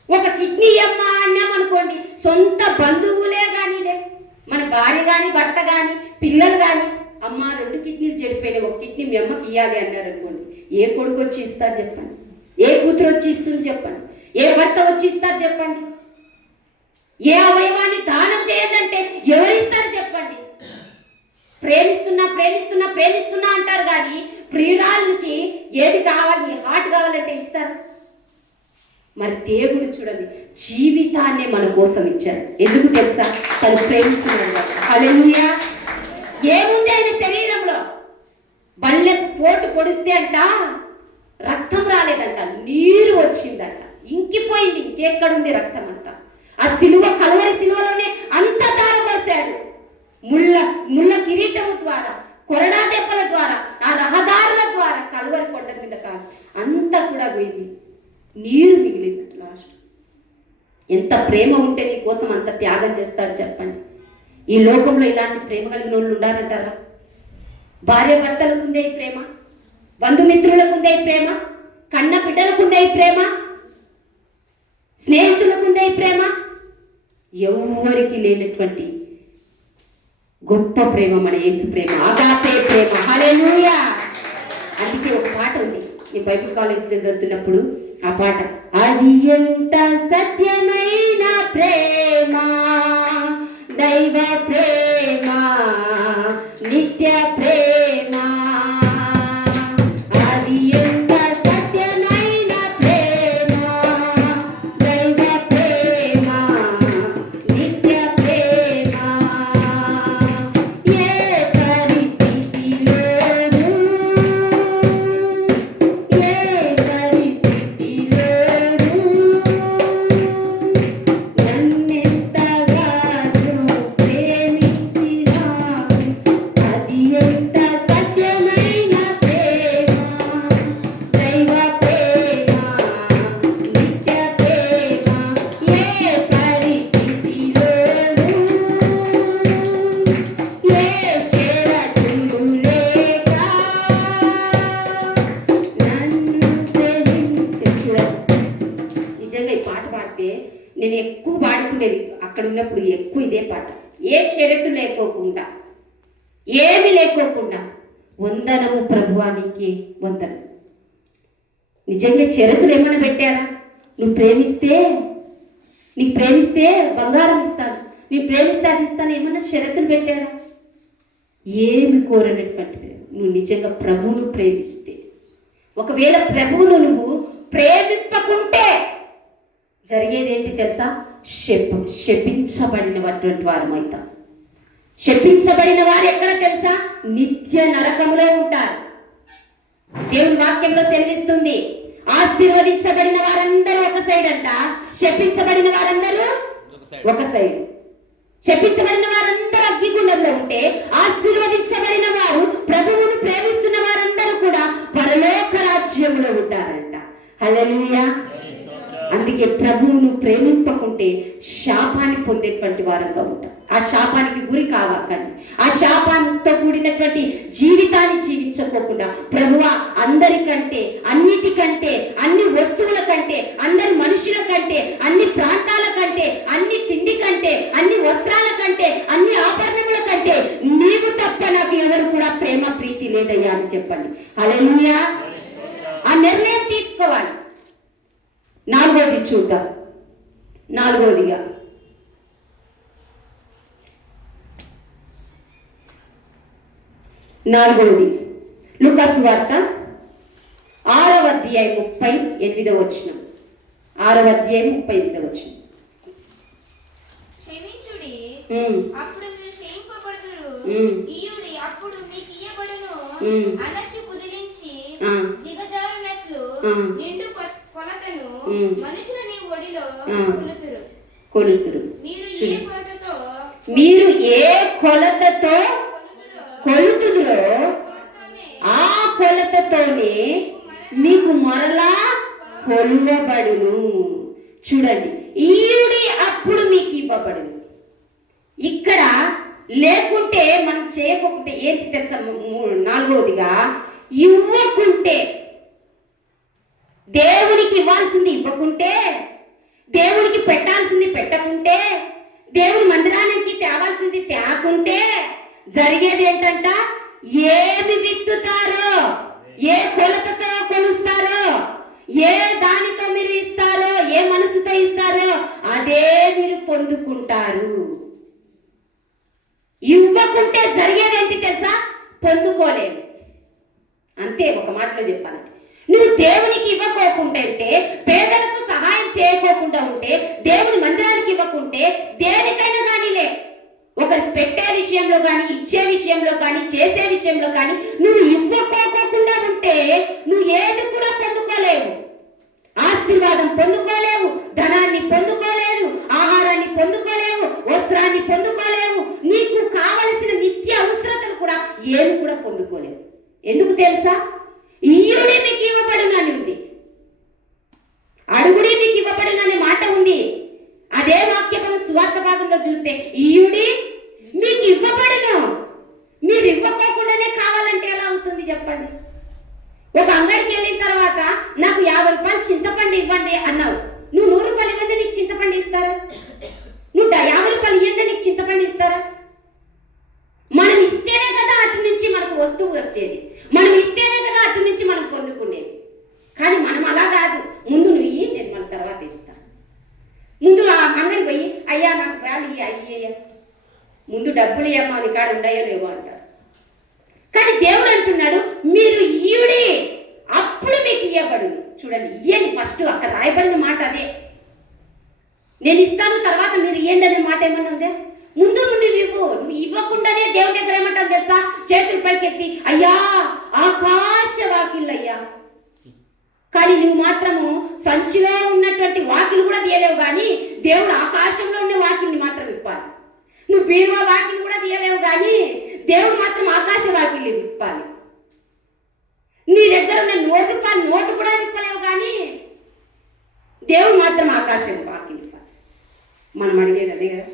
ఒక కిడ్నీ అమ్మ అన్నామనుకోండి, సొంత బంధువులే కానీలే, మన భార్య కానీ భర్త కానీ పిల్లలు కానీ, అమ్మ 2 కిడ్నీలు చెడిపోయినాయి, ఒక కిడ్నీ మీ అమ్మకి ఇవ్వాలి అన్నారు అనుకోండి, ఏ కొడుకు వచ్చి ఇస్తారు చెప్పండి? ఏ కూతురు వచ్చి ఇస్తుంది చెప్పండి? ఏ భర్త వచ్చి ఇస్తారు చెప్పండి? ఏ అవయవాన్ని దానం చేయండి అంటే ఎవరిస్తారు చెప్పండి? ప్రేమిస్తున్నా ప్రేమిస్తున్నా ప్రేమిస్తున్నా అంటారు కానీ ప్రియురాల నుంచి ఏది కావాలి, హార్ట్ కావాలంటే ఇస్తారు. మరి దేవుడు చూడండి జీవితాన్నే మన కోసం ఇచ్చాడు. ఎందుకు తెలుసా? తను ప్రేమిస్తున్నాడు. హల్లెలూయా. ఏముంది ఆయన శరీరంలో? బళ్ళకు పోటు పొడిస్తే అంట రక్తం రాలేదంట, నీరు వచ్చిందంట, ఇంకిపోయింది. ఇంకెక్కడుంది రక్తం అంతా? ఆ సిలువ, కలువరి సిలువలోనే అంత దారపోసాడు. ముళ్ళ కిరీటము ద్వారా, కొరడా దెబ్బల ద్వారా, ఆ రహదారుల ద్వారా కలువరి కొండ మీద కాదు అంతా కూడా పోయింది, నీరు మిగిలింది. లాస్ట్ ఎంత ప్రేమ ఉంటే నీ కోసం అంత త్యాగం చేస్తాడు చెప్పండి? ఈ లోకంలో ఇలాంటి ప్రేమ కలిగిన వాళ్ళు ఉండాలంటారా? భార్య భర్తలకు ఉందే ఈ ప్రేమ, బంధుమిత్రులకు ఉందే ఈ ప్రేమ, కన్న బిడ్డలకు ఉందే ఈ ప్రేమ, స్నేహితులకు ఉందే ఈ ప్రేమ? ఎవరికి లేనటువంటి గొప్ప ప్రేమ మన యేసు ప్రేమ, ఆగాపే ప్రేమ. హల్లెలూయా. అందుకే ఒక పాట ఉంది, నేను బైబిల్ కాలేజ్లో చదువుతున్నప్పుడు ఆ పాట, అది ఎంత సత్యమైన ప్రేమ, దైవ ప్రేమ, నిత్య ప్రేమ, అది ఎంత సత్యమైన ప్రేమ, దైవ ప్రేమ, నిత్య ప్రేమ, ఏ పరిస్థితిలోనూ, ఏ పరిస్థితిలోనూ నన్నెంతగానో ప్రేమించినావు, అది ఎంత నేను ఎక్కువ పాడుకునేది అక్కడ ఉన్నప్పుడు, ఎక్కువ ఇదే పాట. ఏ షరతు లేకోకుండా, ఏమి లేకోకుండా, వందనము ప్రభువానికి వందనం. నిజంగా షరతులు ఏమైనా పెట్టారా? నువ్వు ప్రేమిస్తే, నీకు ప్రేమిస్తే బంగారం ఇస్తాను, నీ ప్రేమిస్తే అది ఇస్తాను, ఏమన్నా షరతులు పెట్టారా? ఏమి కోరనటువంటి నువ్వు నిజంగా ప్రభువును ప్రేమిస్తే, ఒకవేళ ప్రభువును నువ్వు ప్రేమింపకుంటే జరిగేది ఏంటి తెలుసా? శపించబడినటువంటి వారమవుతాం. శపించబడిన వారు ఎక్కడ తెలుసా? నిత్య నరకంలో ఉంటారు. దేవుని వాక్యంలో సెలవిస్తుంది, ఆశీర్వదించబడిన వారందరూ ఒక సైడ్ అంట, శపించబడిన వారందరూ ఒక సైడ్. శపించబడిన వారందరూ అగ్నిగుండంలో ఉంటే, ఆశీర్వదించబడిన వారు, ప్రభువును ప్రేమిస్తున్న వారందరూ కూడా పరలోక రాజ్యంలో ఉంటారంట. హల్లెలూయా. అందుకే ప్రభువును ప్రేమింపకుంటే శాపాన్ని పొందేటువంటి వారంగా ఉంటాం. ఆ శాపానికి గురి కావకండి. ఆ శాపాంతో కూడినటువంటి జీవితాన్ని జీవించుకోకుండా, ప్రభువా అందరికంటే, అన్నిటికంటే, అన్ని వస్తువుల కంటే, అందరి మనుషుల కంటే, అన్ని ప్రాంతాల కంటే, అన్ని తిండి కంటే, అన్ని వస్త్రాల కంటే, అన్ని ఆభరణముల కంటే నీవు తప్ప నాకు ఎవరు కూడా ప్రేమ ప్రీతి లేదయ్యా అని చెప్పండి. హల్లెలూయా. ఆ నిర్ణయం తీసుకోవాలి. నాలుగోది చూద్దాం. నాలుగోదిగా లూకా సువార్త 6వ అధ్యాయం 38వ వచనం. 6వ అధ్యాయం 38వ వచనం. క్షమించుడి, అప్పుడు మీరు క్షమింపబడుదురు. ఇయ్యుడి, అప్పుడు మీకు ఇయ్యబడును. అణచి కుదిరించి దిగజారునట్లు నిండు కొలతను మనుషుల నీ ఒడిలో కొలుతురు. మీరు ఏ కొలతతో కొలుతుదురో ఆ కొలతతోనే మీకు మరలా కొలువబడును. చూడండి, ఈయుడి అప్పుడు మీకు ఇవ్వబడును. ఇక్కడ లేకుంటే మనం చేయకపోతే ఏంటి తెలుసా? నాలుగవదిగా, ఇవ్వకుంటే, దేవునికి ఇవ్వాల్సింది ఇవ్వకుంటే, దేవునికి పెట్టాల్సింది పెట్టకుంటే, దేవుని మందిరానికి తేవాల్సింది తేకుంటే జరిగేది ఏంటంట? ఏమి విత్తుతారో, ఏ కొలతతో కొలుస్తారో, ఏ దానితో మీరు ఇస్తారో, ఏ మనసుతో ఇస్తారో అదే మీరు పొందుకుంటారు. ఇవ్వకుంటే జరిగేది ఏంటి తెలుసా? పొందుకోలేము. అంతే, ఒక మాటలో చెప్పాలంటే. నువ్వు దేవునికి ఇవ్వకోకుండా ఉంటే, పేదలకు సహాయం చేయకోకుండా ఉంటే, దేవుని మందిరానికి ఇవ్వకుంటే, దేనికైనా కానీలే, ఒకరికి పెట్టే విషయంలో కానీ, ఇచ్చే విషయంలో కానీ, చేసే విషయంలో కానీ నువ్వు ఇవ్వకోకుండా ఉంటే నువ్వు ఏది కూడా పొందుకోలేవు. ఆశీర్వాదం పొందుకోలేవు, ధనాన్ని పొందుకోలేవు, ఆహారాన్ని పొందుకోలేవు, వస్త్రాన్ని పొందుకోలేవు, నీకు కావలసిన నిత్య అవసరతలు కూడా ఏమి కూడా పొందుకోలేవు. ఎందుకు తెలుసా? ఇయ్యుడి మీకు ఇవ్వబడునని ఉంది, అడుగుడి మీకు ఇవ్వబడుననే మాట ఉంది. అదే వాక్యము సువార్త భాగంలో చూస్తే ఇయ్యుడి మీకు ఇవ్వబడును. మీరు ఇవ్వకోకుండానే కావాలంటే ఎలా అవుతుంది చెప్పండి? ఒక అంగడికి వెళ్ళిన తర్వాత నాకు 50 రూపాయలు చింతపండు ఇవ్వండి అన్నావు, నువ్వు 100 రూపాయలు ఇవ్వండి నీకు చింతపండు ఇస్తారా? నువ్వు 50 రూపాయలు ఇవ్వండి నీకు చింతపండు ఇస్తారా? మనం ఇస్తేనే కదా అటు నుంచి మనకు వస్తువు వచ్చేది, మనం ఇస్తేనే కదా అటు నుంచి మనం పొందుకునేది. కానీ మనం అలా కాదు, ముందు నువ్వు ఇయ్యి, నేను మన తర్వాత ఇస్తాను. ముందు ఆ అంగడికి పోయి, అయ్యా నాకు వేలు అయ్యయ్యా, ముందు డబ్బులు ఇవ్వమా, నీ కాడ ఉన్నాయో లేవో అంటారు. కానీ దేవుడు అంటున్నాడు, మీరు ఇయ్యుడి, అప్పుడు మీకు ఇవ్వబడును. చూడండి, ఇయ్యండి ఫస్ట్, అక్కడ రాయబడిన మాట అదే. నేను ఇస్తాను తర్వాత మీరు ఇయ్యండి అనే మాట ఏమన్నా ఉందే? ముందు నువ్వు ఇవ్వు. నువ్వు ఇవ్వకుండానే దేవుని దగ్గర ఏమంటావు తెలుసా? చేతులు పైకెత్తి, అయ్యా ఆకాశ వాకిళ్ళయ్యా. కానీ నువ్వు మాత్రము సంచిలో ఉన్నటువంటి వాకిలు కూడా తీయలేవు, కానీ దేవుడు ఆకాశంలో ఉన్న వాకిల్ని మాత్రం ఇప్పాలి. నువ్వు బీరువా వాకిలు కూడా తీయలేవు, కానీ దేవుడు మాత్రం ఆకాశ వాకిల్ని విప్పాలి. నీ దగ్గర ఉన్న 100 రూపాయల నోటు కూడా విప్పలేవు, కానీ దేవుడు మాత్రం ఆకాశం వాకిలు ఇప్పాలి. మనం అడిగేది అదే కదా.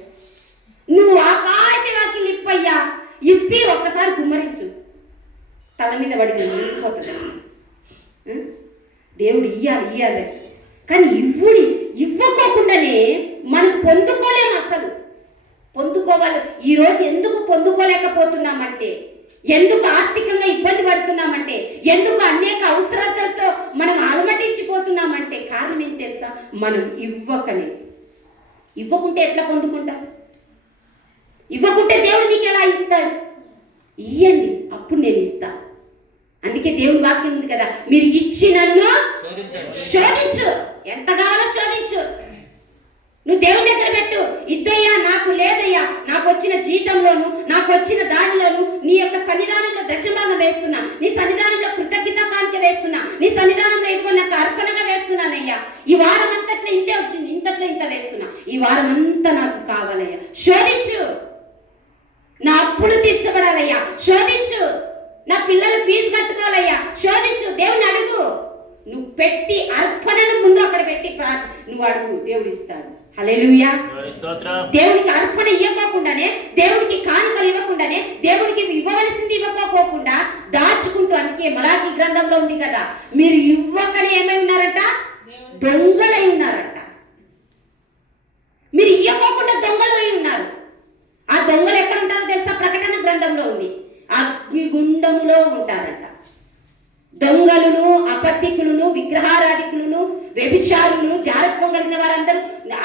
నువ్వు ఆకాశ వాకిలు ఇప్పయ్యా, ఇప్పి ఒక్కసారి కుమ్మరించు, తల మీద పడి పోతుంది. దేవుడు ఇయ్యాలి. కానీ ఇవ్వకోకుండానే మనం పొందుకోలేము. అసలు పొందుకోవాలి. ఈరోజు ఎందుకు పొందుకోలేకపోతున్నామంటే, ఎందుకు ఆర్థికంగా ఇబ్బంది పడుతున్నామంటే, ఎందుకు అనేక అవసరాలతో మనం అలమటించిపోతున్నామంటే కారణం ఏం తెలుసా? మనం ఇవ్వకుంటే ఎట్లా పొందుకుంటాం? ఇవ్వకుంటే దేవుడు నీకు ఎలా ఇస్తాడు? ఇయ్యండి, అప్పుడు నేను ఇస్తాను. అందుకే దేవుని వాక్యం ఉంది కదా, మీరు ఇచ్చి నన్ను శోధించు, ఎంత కావాలో శోధించు. నువ్వు దేవుని దగ్గర పెట్టు. ఇద్దయ్యా నాకు లేదయ్యా, నాకు వచ్చిన జీతంలోను నాకు వచ్చిన దానిలోను నీ యొక్క సన్నిధానంలో దశభాగం వేస్తున్నా, నీ సన్నిధానంలో కృతజ్ఞత కానుక వేస్తున్నా, నీ సన్నిధానంలో ఇదిగో నాకు అర్పణగా వేస్తున్నానయ్యా. ఈ వారం అంతట్లో ఇంతే వచ్చింది, ఇంతట్లో ఇంత వేస్తున్నా, ఈ వారం అంతా నాకు కావాలయ్యా. శోధించు. నా అప్పులు తీర్చబడాలయ్యా, శోధించు. నా పిల్లల ఫీజు కట్టుకోవాలయ్యా, శోధించు. దేవుని అడుగు. నువ్వు పెట్టి అర్పణను ముందు అక్కడ పెట్టి నువ్వు అడుగు, దేవుడు ఇస్తాడు. హల్లెలూయా. దేవునికి అర్పణ ఇవ్వకుండానే, దేవునికి కానుకలు ఇవ్వకుండానే, దేవునికి ఇవ్వవలసింది ఇవ్వకపోకుండా దాచుకుంటూ, అందుకే మలాకి గ్రంథంలో ఉంది కదా, మీరు ఇవ్వకనే ఏమై ఉన్నారట? దొంగలై ఉన్నారట. మీరు ఇవ్వకుండా దొంగలై ఉన్నారు. ఆ దొంగలు ఎక్కడ ఉంటారో తెలుసా? ప్రకటన గ్రంథంలో ఉంది, అగ్నిగుండములో ఉంటారట. దొంగలను, అపత్తికులను, విగ్రహారాధికులను, వ్యభిచారులను, జారత్వం కలిగిన వారందరూ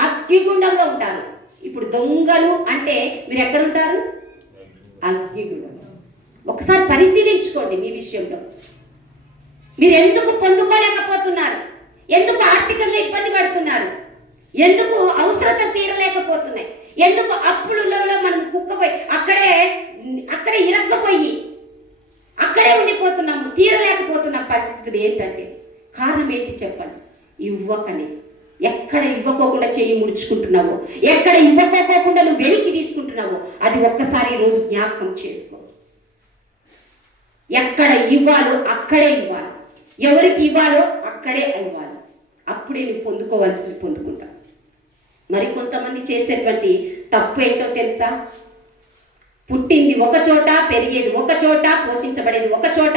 అగ్నిగుండంలో ఉంటారు. ఇప్పుడు దొంగలు అంటే మీరు ఎక్కడ ఉంటారు? అగ్నిగుండం. ఒకసారి పరిశీలించుకోండి మీ విషయంలో. మీరు ఎందుకు పొందుకోలేకపోతున్నారు? ఎందుకు ఆర్థికంగా ఇబ్బంది పడుతున్నారు? ఎందుకు అవసరతలు తీరలేకపోతున్నాయి? ఎందుకు అప్పులలో మనం కుక్కపోయి అక్కడే ఇరక్కపోయి అక్కడే ఉండిపోతున్నాము, తీరలేకపోతున్న పరిస్థితులు ఏంటంటే కారణం ఏంటి చెప్పండి? ఇవ్వకనే. ఎక్కడ ఇవ్వకోకుండా చేయి ముడుచుకుంటున్నావో, ఎక్కడ ఇవ్వకోకుండా నువ్వు వెలికి తీసుకుంటున్నావో అది ఒక్కసారి ఈరోజు జ్ఞాపకం చేసుకో. ఎక్కడ ఇవ్వాలో అక్కడే ఇవ్వాలి, ఎవరికి ఇవ్వాలో అక్కడే ఇవ్వాలి. అప్పుడే నువ్వు పొందుకోవాల్సింది పొందుకుంటావు. మరి కొంతమంది చేసేటువంటి తప్పు ఏంటో తెలుసా? పుట్టింది ఒక చోట, పెరిగేది ఒక చోట, పోషించబడేది ఒక చోట,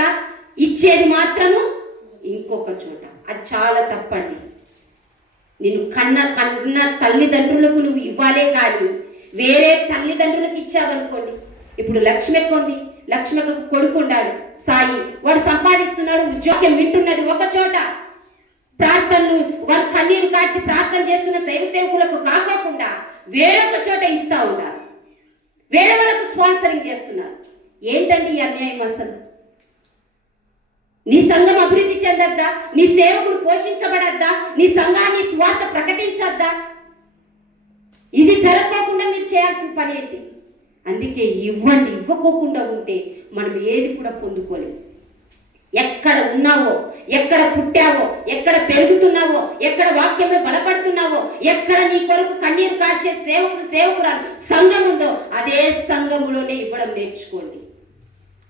ఇచ్చేది మాత్రము ఇంకొక చోట. అది చాలా తప్పండి. నేను కన్న తల్లిదండ్రులకు నువ్వు ఇవ్వాలే కానీ వేరే తల్లిదండ్రులకు ఇచ్చావనుకోండి. ఇప్పుడు లక్ష్మక్క ఉంది, లక్ష్మకు కొడుకు ఉన్నాడు సాయి, వాడు సంపాదిస్తున్నాడు, ఉద్యోగం వింటున్నది ఒక చోట, ప్రార్థనలు వాడు కన్నీరు కార్చి ప్రార్థన చేస్తున్న దైవ సేవకులకు కాకోకుండా వేరొక చోట ఇస్తా ఉన్నారు, వేరే వాళ్ళకు స్పాన్సరింగ్ చేస్తున్నారు. ఏంటండి ఈ అన్యాయం? అసలు నీ సంఘం అభివృద్ధి చెందద్దా? నీ సేవకుడు పోషించబడద్దా? నీ సంఘాన్ని స్వార్థ ప్రకటించద్దా? ఇది జరగకుండా మీరు చేయాల్సిన పని ఏంటి? అందుకే ఇవ్వండి. ఇవ్వకోకుండా ఉంటే మనం ఏది కూడా పొందుకోలేము. ఎక్కడ ఉన్నావో, ఎక్కడ పుట్టావో, ఎక్కడ పెరుగుతున్నావో, ఎక్కడ వాక్యంలో బలపడుతున్నావో, ఎక్కడ నీ కొరకు కన్నీరు కార్చే సేవకురాలు సంఘం ఉందో అదే సంఘములోనే ఇవ్వడం నేర్చుకోండి.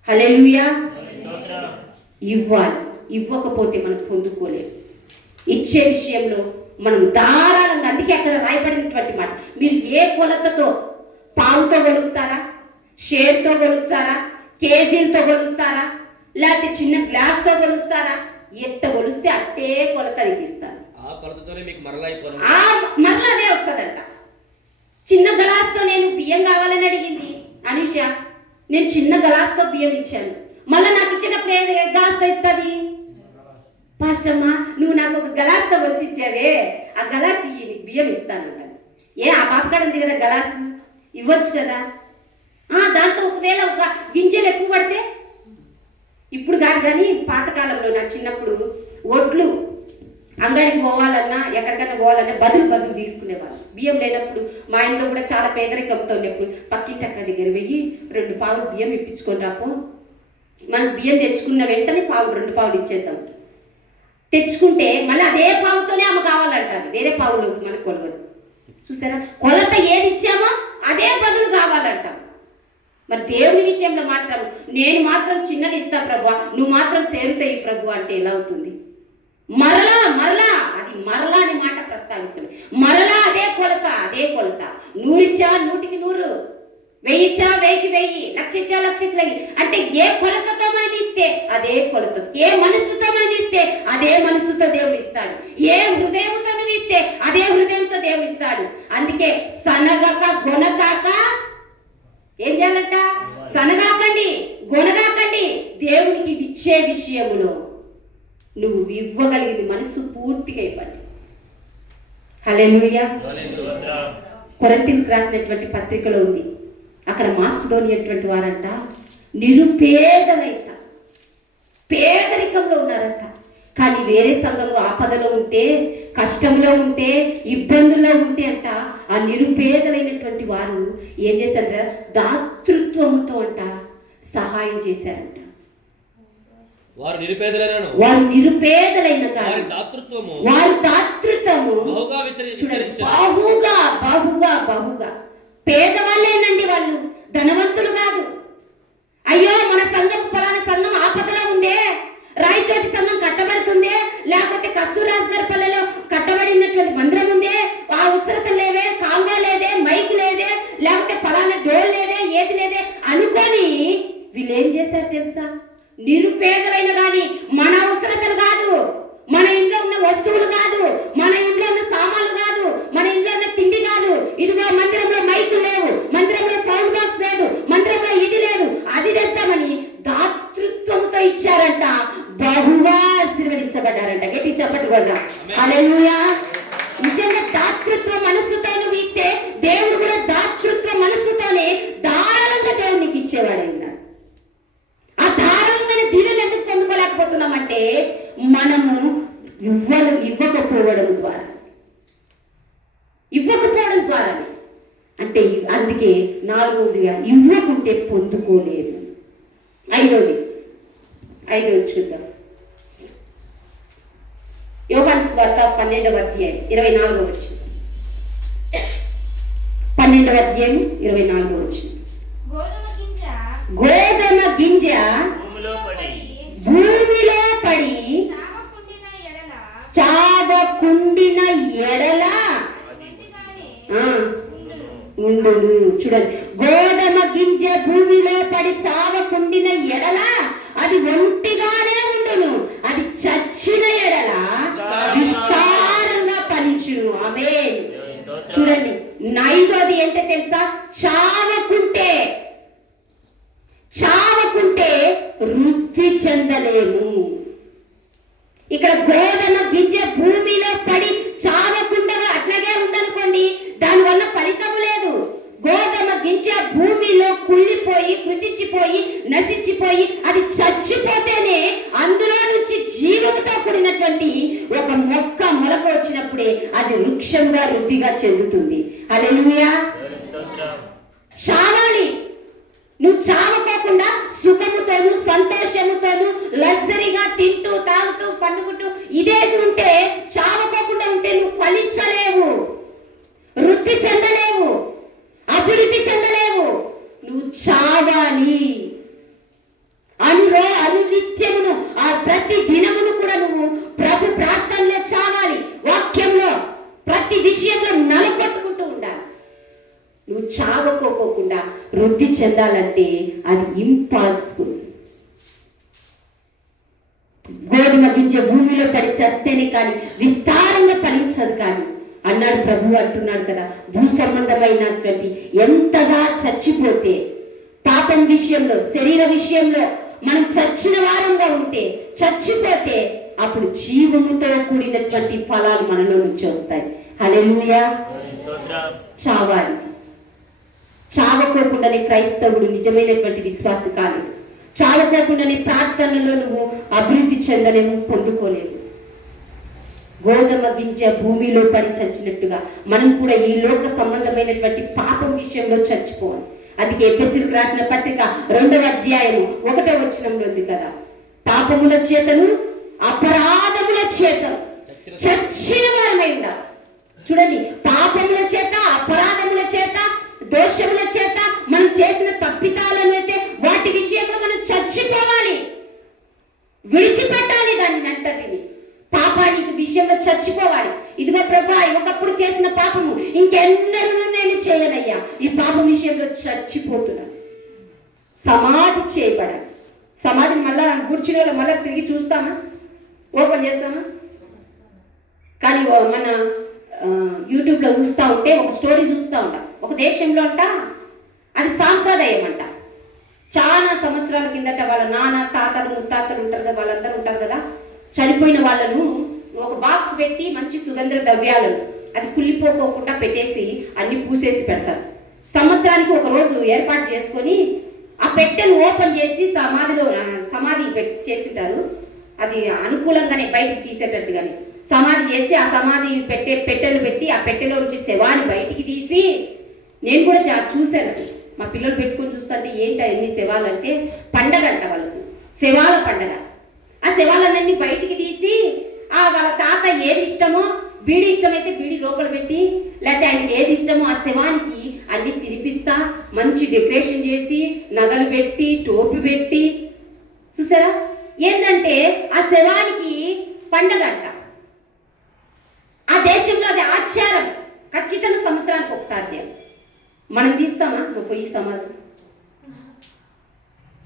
హల్లెలూయా. ఇవ్వాలి. ఇవ్వకపోతే మనం పొందుకోలేము. ఇచ్చే విషయంలో మనం ధారాళంగా, అందుకే అక్కడ రాయబడినటువంటి మాట, మీరు ఏ కొలతతో, పావుతో కొలుస్తారా, షేర్తో కొలుస్తారా, కేజీలతో కొలుస్తారా, లేకపోతే చిన్న గ్లాస్తో కొలుస్తారా? ఎట్ట కొలిస్తే అట్టే కొలత ఇస్తారు. మరలా అదే వస్తుందంట. చిన్న గ్లాస్తో నేను బియ్యం కావాలని అడిగింది అనుష, నేను చిన్న గ్లాస్తో బియ్యం ఇచ్చాను. మళ్ళీ నాకు ఇచ్చినప్పుడు ఏ గ్లాస్తో ఇస్తుంది? పాస్టమ్మా నువ్వు నాకు ఒక గ్లాస్తో కొలిసి ఇచ్చావే, ఆ గ్లాస్ ఇయ్యి, నీకు బియ్యం ఇస్తాను. ఏ ఆ పాపకాడ ఉంది కదా గ్లాస్, ఇవ్వచ్చు కదా. దాంతో ఒకవేళ ఒక గింజలు ఎక్కువ పడితే, ఇప్పుడు కాదు కానీ పాతకాలంలో నా చిన్నప్పుడు ఒడ్లు అంగడికి పోవాలన్నా ఎక్కడికైనా పోవాలన్నా బదులు తీసుకునేవాళ్ళు. బియ్యం లేనప్పుడు మా ఇంట్లో కూడా చాలా పేదరికంతో ఉన్నప్పుడు పక్కింటి అక్క దగ్గర పోయి 2 పావులు బియ్యం ఇప్పించుకొని రాపో, మనకు బియ్యం తెచ్చుకున్న వెంటనే 2 పావులు ఇచ్చేద్దాం. తెచ్చుకుంటే మళ్ళీ అదే పావుతోనే ఆమె కావాలంటారు, వేరే పావులు మనకు కొలవదు. చూసారా, కొలత ఏది ఇచ్చామో అదే బదులు కావాలంటాం. మరి దేవుని విషయంలో మాత్రం నేను మాత్రం చిన్నది ఇస్తా ప్రభు, నువ్వు మాత్రం సేరుతాయి ప్రభు అంటే ఎలా అవుతుంది? మరలా అది మరలా అనే మాట ప్రస్తావించాలి. మరలా అదే కొలత 100 ఇచ్చా 100కి 100, 1000 ఇచ్చా 1000కి 1000, 1,00,000 ఇచ్చా 1,00,000 అంటే ఏ కొలతతో మనం ఇస్తే అదే కొలత, ఏ మనసుతో మనం ఇస్తే అదే మనసుతో దేవుడు ఇస్తాడు. ఏ హృదయంతో నువ్వు ఇస్తే అదే హృదయంతో దేవుడు ఇస్తాడు. అందుకే సనగక గొనగాక ఏం చేయాలంట? సనగాకండి, గొనగాకండి. దేవునికి ఇచ్చే విషయములో నువ్వు ఇవ్వగలిగింది మనసు పూర్తిగా ఇవ్వండి. హల్లెలూయా. కొరింథీయులకు రాసినటువంటి పత్రికలో ఉంది. అక్కడ మాసిదోనియా అటువంటి వారంట నిరుపేదలైట, పేదరికంలో ఉన్నారంట. కానీ వేరే సంఘంలో ఆపదలో ఉంటే, కష్టంలో ఉంటే, ఇబ్బందుల్లో ఉంటే అంట ఆ నిరుపేదలైనటువంటి వారు ఏం చేశారంట? దాతృత్వముతో అంట సహాయం చేశారంట. వారు నిరుపేదలైనను వారి దాతృత్వము బహుగా పేదవాళ్ళేనండి. వాళ్ళు ధనవంతులు కాదు. అయ్యో మన సంఘం ఫలానా సంఘం ఆపదలో ఉందే, రాయచోటి సంఘం కట్టబడుతుందే, లేకపోతే కస్తూరాజ్ గారి పల్లెలో కట్టబడినటువంటి మందిరం ఉందే, ఆ ఉసిరత లేదే, కాంగా లేదే, మైక్ లేదే, లేకపోతే ఫలానా డోర్ లేదే, ఏది లేదే అనుకొని వీళ్ళు ఏం చేశారు తెలుసా? నిరుపేదలైన కానీ మన అవసరతలు కాదు, మన ఇంట్లో ఉన్న వస్తువులు కాదు, మన ఇంట్లో ఉన్న సామాన్లు కాదు, మన ఇంట్లో ఉన్న తిండి కాదు, ఇదిగో మందిరంలో మైకు లేవు, మందిరంలో సౌండ్ బాక్స్ లేదు, మందిరంలో ఇది లేదు, అది తెస్తామని దాతృత్వంతో ఇచ్చారంట. బహుగా ఆశీర్వదించబడ్డారంట. గట్టి చెప్పట్టుకోండి. హల్లెలూయా. నిజంగా దాతృత్వ మనస్సుతో నువ్వు ఇస్తే దేవుడు కూడా దాతృత్వ మనస్సుతోనే ధారాళంగా దేవునికి ఇచ్చేవాడైనా. ఆ ధారాళమైన దీవెనలు ఎందుకు పొందుకోలేకపోతున్నామంటే మనము ఇవ్వకపోవడం ద్వారా అంటే. అందుకే నాలుగవదిగా ఇవ్వకుంటే పొందుకోలేదు. ఐదవది చూద్దాం. యోహాను సువార్త 12వ అధ్యాయం 24వ వచనం. 12వ అధ్యాయం 24వ వచనం. గోధుమ గింజ భూమిలో పడి చావకుండిన ఎడల ఉండును. చూడండి, గోధుమ గింజ భూమిలో పడి చావకుండిన ఎడల అది ఒంటిగానే ఉండును, అది చచ్చిన ఎడల విస్తారంగా ఫలించును. ఆమేన్. చూడండి, ఐదోది ఏంటో తెలుసా? చావకుంటే వృద్ధి చెందలేము. ఇక్కడ గోధుమ గింజ భూమిలో పడి చావకుండా అట్లాగే ఉందనుకోండి, దానివల్ల ఫలితం లేదు. గోధుమ గింజ భూమిలో కుళ్ళిపోయి, కృషించిపోయి, నశించిపోయి అది చచ్చిపోతేనే అందులో నుంచి జీవముతో కూడినటువంటి ఒక మొక్క మొలక వచ్చినప్పుడే అది వృక్షంగా వృద్ధిగా చెందుతుంది. హల్లెలూయా. చావాలి. నువ్వు చావకోకుండా సుఖముతోను సంతోషముతోను లగ్జరీగా తింటూ తాగుతూ పండుకుంటూ ఇదే ఉంటే, చావకోకుండా ఉంటే నువ్వు ఫలించలేవు, వృద్ధి చెందలేవు, అభివృద్ధి చెందలేవు. నువ్వు చావాలి. అనునిత్యమును ఆ ప్రతి దినమును కూడా నువ్వు ప్రభు ప్రార్థనలో చావాలి, వాక్యంలో ప్రతి విషయంలో నలగొట్టుకుంటూ ఉండాలి. నువ్వు చావకోకుండా వృద్ధి చెందాలంటే అది ఇంపాసిబుల్. గోధుమ గింజ భూమిలో పడి చేస్తేనే కానీ విస్తారంగా ఫలించదు కానీ అన్నాడు ప్రభు. అంటున్నాడు కదా, భూ సంబంధమైనటువంటి ఎంతగా చచ్చిపోతే, పాపం విషయంలో, శరీర విషయంలో మనం చచ్చిన వారంగా ఉంటే, చచ్చిపోతే అప్పుడు జీవముతో కూడినటువంటి ఫలాలు మనలో నుంచి వస్తాయి. హల్లెలూయా. చావాలి. చావకోకుండానే క్రైస్తవుడు నిజమైనటువంటి విశ్వాసి కాదు. చావకోకుండానే ప్రార్థనలో నువ్వు అభివృద్ధి చెందలేవు, పొందుకోలేవు. గోధుమ గింజ భూమిలో పడి చచ్చినట్టుగా మనం కూడా ఈ లోక సంబంధమైనటువంటి పాపం విషయంలో చచ్చిపోవాలి. అందుకే ఎఫెసీయులకు రాసిన పత్రిక 2వ అధ్యాయము 1వ వచనంలో ఉంది కదా, పాపముల చేతను అపరాధముల చేత చచ్చిన వారమై ఉండాలి. చూడండి, పాపముల చేత, అపరాధముల చేత, దోషముల చేత మనం చేసిన తప్పితాలనైతే వాటి విషయంలో మనం చచ్చిపోవాలి, విడిచిపెట్టాలి దాన్ని అంతటిని. పాపానికి విషయంలో చచ్చిపోవాలి. ఇదిగో ప్రభా, ఒకప్పుడు చేసిన పాపము ఇంకెన్నడూ నేను చేయనయ్యా, ఈ పాపం విషయంలో చచ్చిపోతున్నాను. సమాధి చేయబడాలి. సమాధిని మళ్ళా కూర్చుని మళ్ళా తిరిగి చూస్తామా, ఓపెన్ చేస్తామా? కానీ మన యూట్యూబ్లో చూస్తూ ఉంటే ఒక స్టోరీ చూస్తూ ఉంటాం. ఒక దేశంలో అంట అది సాంప్రదాయం అంట. చాలా సంవత్సరాల కిందట వాళ్ళ నాన్న తాతలు ముత్తాతలు ఉంటారు కదా, వాళ్ళందరూ ఉంటారు కదా, చనిపోయిన వాళ్ళను ఒక బాక్స్ పెట్టి మంచి సుగంధ ద్రవ్యాలను అది కుళ్ళిపోకోకుండా పెట్టేసి అన్ని పూసేసి పెడతారు. సంవత్సరానికి ఒక రోజు ఏర్పాటు చేసుకొని ఆ పెట్టెను ఓపెన్ చేసి సమాధి చేసింటారు. అది అనుకూలంగానే బయటికి తీసేటట్టుగానే సమాధి చేసి ఆ సమాధి పెట్టెలు పెట్టి ఆ పెట్టెలో నుంచి శవాన్ని బయటికి తీసి, నేను కూడా చూశాను. మా పిల్లలు పెట్టుకొని చూస్తుంటే ఏంటి ఎన్ని శవాలు అంటే పండగ అంట వాళ్ళకు, శవాల పండగ. ఆ శవాలన్నీ బయటికి తీసి వాళ్ళ తాత ఏది ఇష్టమో, బీడి ఇష్టమైతే బీడి లోపల పెట్టి, లేకపోతే ఆయనకి ఏది ఇష్టమో ఆ శవానికి అన్ని తినిపిస్తా మంచి డెకరేషన్ చేసి నగలు పెట్టి టోపి పెట్టి, చూసారా ఏంటంటే ఆ శవానికి పండగ అంట. ఆ దేశంలో అది ఆచారం, ఖచ్చితంగా సంవత్సరానికి ఒకసారి చేయాలి. మనం తీస్తామా పోయి సమాధి?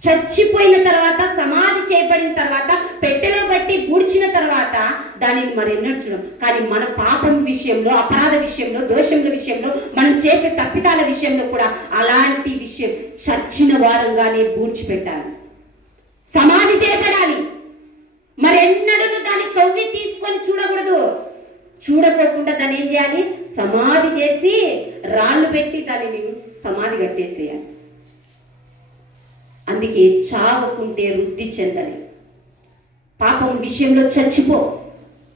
చచ్చిపోయిన తర్వాత సమాధి చేయబడిన తర్వాత పెట్టెలో బట్టి పూడ్చిన తర్వాత దానిని మరి ఎన్నడూ చూడం. కానీ మన పాపం విషయంలో, అపరాధ విషయంలో, దోషముల విషయంలో, మనం చేసే తప్పిదాల విషయంలో కూడా అలాంటి విషయం చచ్చిన వారంగానే పూడ్చిపెట్టాలి, సమాధి చేయబడాలి. మరెన్నడూ దాన్ని తవ్వి తీసుకొని చూడకూడదు. చూడకోకుండా దాన్ని ఏం చేయాలి? సమాధి చేసి రాళ్ళు పెట్టి దానిని సమాధి కట్టేసేయాలి. అందుకే చావకుంటే వృద్ధి చెందాలి. పాపం విషయంలో చచ్చిపో.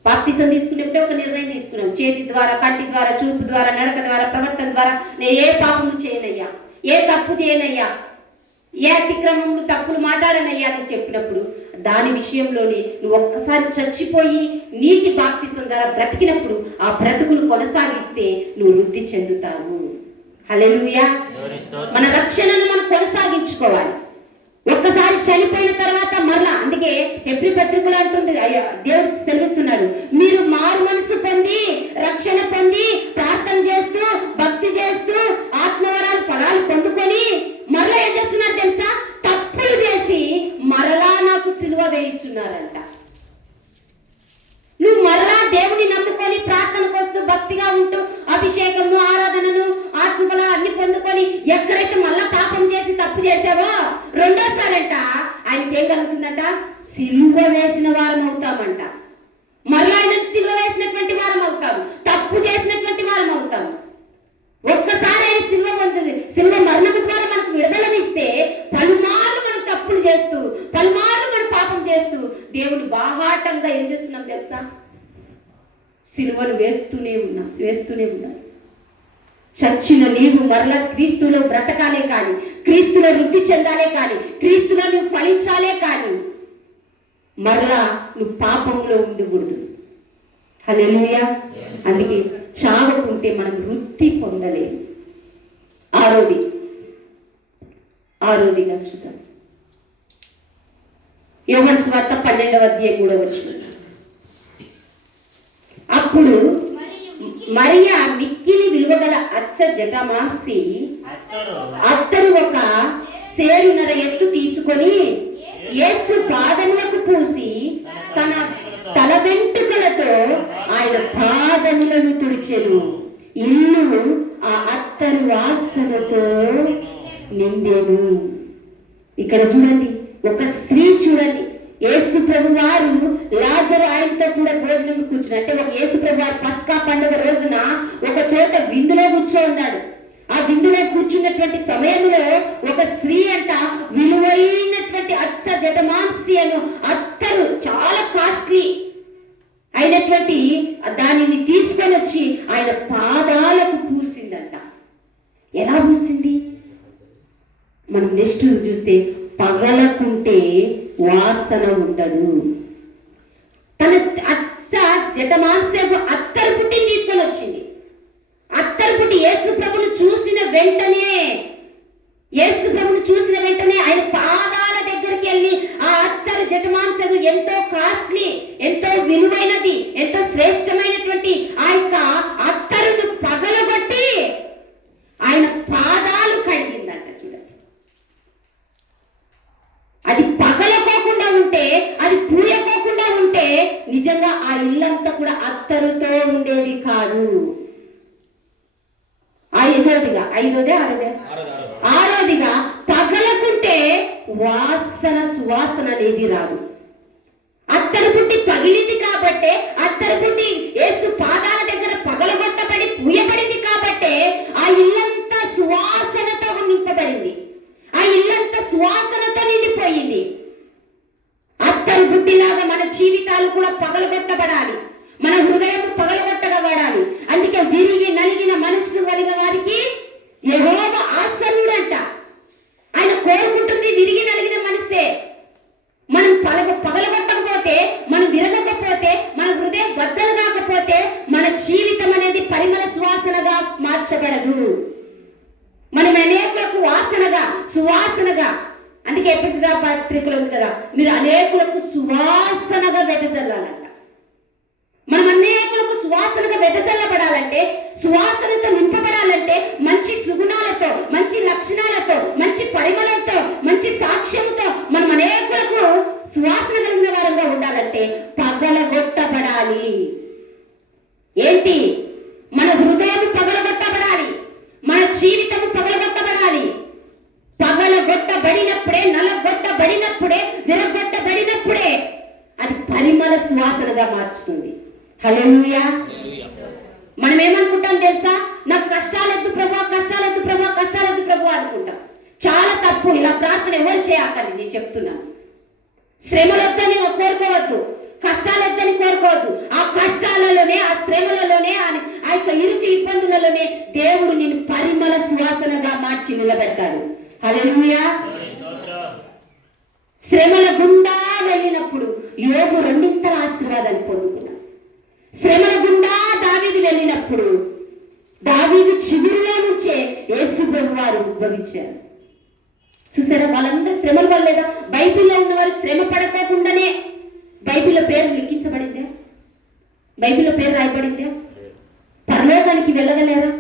బాప్తిసం తీసుకునేప్పుడే ఒక నిర్ణయం తీసుకున్నాం, చేతి ద్వారా, కంటి ద్వారా, చూపు ద్వారా, నడక ద్వారా, ప్రవర్తన ద్వారా నేను ఏ పాపము చేయనయ్యా, ఏ తప్పు చేయనయ్యా, ఏ అతిక్రమములు తప్పులు మాట్లాడనయ్యా అని చెప్పినప్పుడు దాని విషయంలోనే నువ్వు ఒక్కసారి చచ్చిపోయి నీతి బాప్తిసం ద్వారా బ్రతికినప్పుడు ఆ బ్రతుకును కొనసాగిస్తే నువ్వు వృద్ధి చెందుతావు. హల్లెలూయా. మన రక్షణను మనం కొనసాగించుకోవాలి. ఒక్కసారి చనిపోయిన తర్వాత మరలా, అందుకే హెబ్రీ పత్రికలో అంటుంది, దేవుడు సెలవిస్తున్నాడు, మీరు మారు మనసు పొంది రక్షణ పొంది ప్రార్థన చేస్తూ భక్తి చేస్తూ ఆత్మవరాలు ఫలాలు పొందుకొని మరలా ఏం చేస్తున్నారు తెలుసా? తప్పులు చేసి మరలా నాకు సిలువ వేయించున్నారంట. నువ్వు మరలా దేవుని నమ్ముకొని ప్రార్థనకు వస్తూ భక్తిగా ఉంటూ అభిషేకము, ఆరాధనను, ఆత్మఫలాలు అన్ని పొందుకొని ఎక్కడైతే మళ్ళా పాపం చేసి తప్పు చేసావో రెండోసారంట ఆయనకి ఏం కలుగుతుందంట? సిలువ వేసిన వారం అవుతామంట. మరలా ఆయన సిలువ వేసినటువంటి వారం అవుతాం, తప్పు చేసినటువంటి వారం అవుతాం. ఒక్కసారి ఆయన సిలువ పొందుతుంది, సిలువ మరణము ద్వారా మనకు విడుదలనిస్తే పలుమార్లు మనం తప్పులు చేస్తూ, పలుమార్లు మనం పాపం చేస్తూ దేవుని బాహాటంగా ఏం చేస్తున్నాం తెలుసా? సిలువను వేస్తూనే ఉన్నాం. చచ్చిన నీవు మరలా క్రీస్తులో బ్రతకాలే కానీ, క్రీస్తులో వృద్ధి చెందాలే కానీ, క్రీస్తులో నువ్వు ఫలించాలే కానీ మరలా నువ్వు పాపంలో ఉండకూడదు. హల్లెలూయా. అందుకే చావకుంటే మనం వృద్ధి పొందలేము. ఆరోదిగా చూద్దాం. యోహాను సువార్త 12వ అధ్యాయం 3వ వచనం. అప్పుడు మరియా మిక్కిలి విలువగల అచ్చ జటమాంసి అత్తరు ఒక సేరున్నర ఎత్తు తీసుకొని యేసు పాదములకు పూసి తన తల వెంట్రుకలతో ఆయన పాదములను తుడిచెను. ఇల్లు ఆ అత్తరు వాసనతో నిండెను. ఇక్కడ చూడండి, ఒక స్త్రీ చూడండి, యేసు ప్రభు వారు లాజరు ఆయనతో కూడా భోజనం కూర్చుని, అంటే ఒక యేసు ప్రభు వారు పస్కా పండుగ రోజున ఒక చోట విందులో కూర్చో ఉన్నాడు. ఆ విందులో కూర్చున్నటువంటి సమయంలో ఒక స్త్రీ అంట విలువైనటువంటి అచ్చ జటమాంసి అను అత్తరు, చాలా కాస్ట్లీ అయినటువంటి దానిని తీసుకొని వచ్చి ఆయన పాదాలకు పూసిందంట. ఎలా పూసింది? మనం నెక్స్ట్ చూస్తే పగలకుంటే వాసన ఉండదు. తన అచ్చ జటమాంసపు అత్తరు పుట్టిని తీసుకొని వచ్చింది. అత్తరు పుట్టి యేసు ప్రభును చూసిన వెంటనే ఆయన పాదాల దగ్గరికి వెళ్ళి ఆ అత్తరు జటమాంసము ఎంతో కాస్ట్లీ, ఎంతో విలువైనది, ఎంతో శ్రేష్టమైనటువంటి ఆ యొక్క అత్తరును పగలగొట్టి ఆయన పాదాలు కడిగిందంట. చూడండి, అది పగలకోకుండా ఉంటే, అది పూయకోకుండా ఉంటే నిజంగా ఆ ఇల్లంతా ఇల్లంతా కూడా అత్తరుతో ఉండేది కాదు. ఆరోదిగా పగలకుంటే సువాసన అనేది రాదు. అత్తరు పుట్టి పగిలింది కాబట్టే, అత్తరు పుట్టి యేసు పాదాల దగ్గర పగలగొట్టబడి పూయబడింది కాబట్టే ఆ ఇల్లంతా సువాసనతో నింపబడింది, ఆ ఇల్లంతా సువాసనతో నిండిపోయింది. అత్తరు బుడ్డిలాగా మన జీవితాలు కూడా పగలగొట్టబడాలి, మన హృదయం పగలగొట్టబడాలి. అందుకే విరిగి నలిగిన మనస్సు కలిగిన వారికి యెహోవా ఆసన్నుడంట. ఆయన కోరుకుంటుంది విరిగి నలిగిన మనస్సే. మనం పగలగొట్టకపోతే, మనం విరగకపోతే, మన హృదయం బద్దలు కాకపోతే మన జీవితం అనేది పరిమళ సువాసనగా మార్చబడదు. మనం అనేకులకు సువాసనగా అందుకే ఎపిసోడ్ పత్రికలో ఉంది కదా, మీరు అనేకులకు సువాసనగా వెదజల్లాలంట. మనం అనేకులకు సువాసనగా వెదజల్లబడాలంటే, సువాసనతో నింపబడాలంటే, మంచి సుగుణాలతో, మంచి లక్షణాలతో, మంచి పరిమళంతో, మంచి సాక్ష్యంతో మనం అనేకులకు సువాసన కలిగిన వారంగా ఉండాలంటే పగలగొట్టబడాలి. ఏంటి? మన హృదయం పగలగొట్టబడాలి, మన జీవితం పగలగొట్టబడాలి. పగలగొట్టబడినప్పుడే, నలగొట్టబడినప్పుడే, విరగొట్టబడినప్పుడే అది పరిమళ సువాసనగా మార్చుతుంది. హల్లెలూయా. మనం ఏమనుకుంటాం తెలుసా? నాకు కష్టాలొద్దు ప్రభా, కష్టాలొద్దు ప్రభా, కష్టాలొద్దు ప్రభా అనుకుంటాం. చాలా తప్పు. ఇలా ప్రార్థన ఎవరు చేయకండి, నేను చెప్తున్నాను. శ్రమలొద్దని కోరుకోవద్దు, కష్టాలొద్దని కోరుకోవద్దు. ఆ కష్టాలలోనే, ఆ శ్రమలలోనే, ఆ యొక్క ఇరుకు ఇబ్బందులలోనే దేవుడు నిన్ను పరిమళ సువాసనగా మార్చి నిలబెడతాడు. హల్లెలూయా. శ్రమల గుండా వెళ్ళినప్పుడు యోబు రెండింతల ఆశీర్వాదాన్ని పొందుకున్నాడు. శ్రమల గుండా దావీదు వెళ్ళినప్పుడు దావీదు చిగురులో నుంచే యేసు ప్రభు వారు ఉద్భవించారు. చూసారా? వాళ్ళందరూ శ్రమలు వల్లేదా? బైబిల్లో ఉన్న వారు శ్రమ పడకోకుండానే బైబిల్లో పేరు లిఖించబడిందే, బైబిల్లో పేరు రాయబడిందే, పరలోకానికి వెళ్ళగలేరా?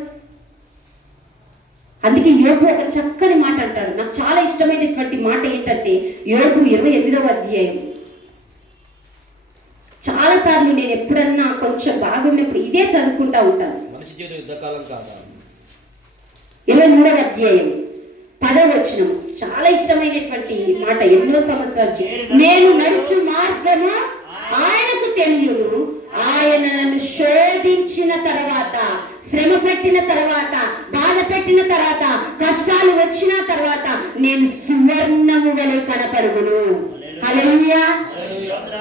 అందుకే యోబు ఒక చక్కని మాట అంటాడు. నాకు చాలా ఇష్టమైనటువంటి మాట ఏంటంటే యోబు 28వ అధ్యాయం. చాలా సార్లు నేను ఎప్పుడన్నా కొంచెం బాగున్నప్పుడు ఇదే చదువుకుంటా ఉంటాను. 23వ అధ్యాయం 10వ వచనం చాలా ఇష్టమైనటువంటి మాట. ఎన్నో సంవత్సరాలు నేను నడుచు మార్గము ఆయనకు తెలియను, ఆయన నన్ను శోధించిన తర్వాత, శ్రమ పెట్టిన తర్వాత, బాధ పెట్టిన తర్వాత, కష్టాలు వచ్చిన తర్వాత నేను సువర్ణము వలె కనపడుగును. హల్లెలూయా.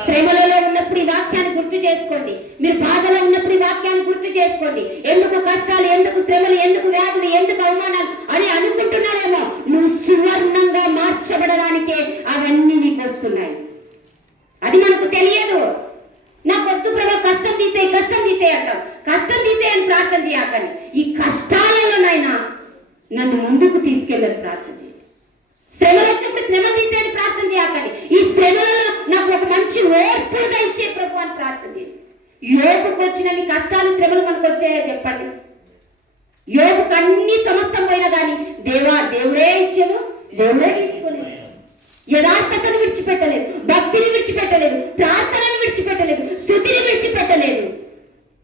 శ్రమలలో ఉన్నప్పుడు ఈ వాక్యాన్ని గుర్తు చేసుకోండి. మీరు బాధలో ఉన్నప్పుడు ఈ వాక్యాన్ని గుర్తు చేసుకోండి. ఎందుకు కష్టాలు, ఎందుకు శ్రమలు, ఎందుకు వ్యాధులు, ఎందుకు అవమానాలు అని అనుకుంటున్నారేమో, నువ్వు సువర్ణంగా మార్చబడడానికే అవన్నీ నీకు వస్తున్నాయి. అది మనకు తెలియదు. నాకు వద్దు ప్రభా, కష్టం తీసేయి అంటాం. కష్టం తీసేయని ప్రార్థన చేయకండి. ఈ కష్టాలలోనైనా నన్ను ముందుకు తీసుకెళ్ళని ప్రార్థన చేయండి. శ్రమలు వచ్చినప్పుడు శ్రమ తీసేయని ప్రార్థన చేయకండి. ఈ శ్రమలలో నాకు ఒక మంచి ఓర్పును దయచే ప్రభు అని ప్రార్థన చేయండి. యోబుకు వచ్చినన్ని కష్టాలు, శ్రమలు మనకు వచ్చాయో చెప్పండి? యోబుకు అన్ని సమస్తం పోయినా కానీ దేవుడే ఇచ్చాను, దేవుడే తీసుకోలేదు. యథార్థతను విడిచిపెట్టలేదు, భక్తిని విడిచిపెట్టలేదు, ప్రార్థనను విడిచిపెట్టలేదు, స్తుతిని విడిచిపెట్టలేదు.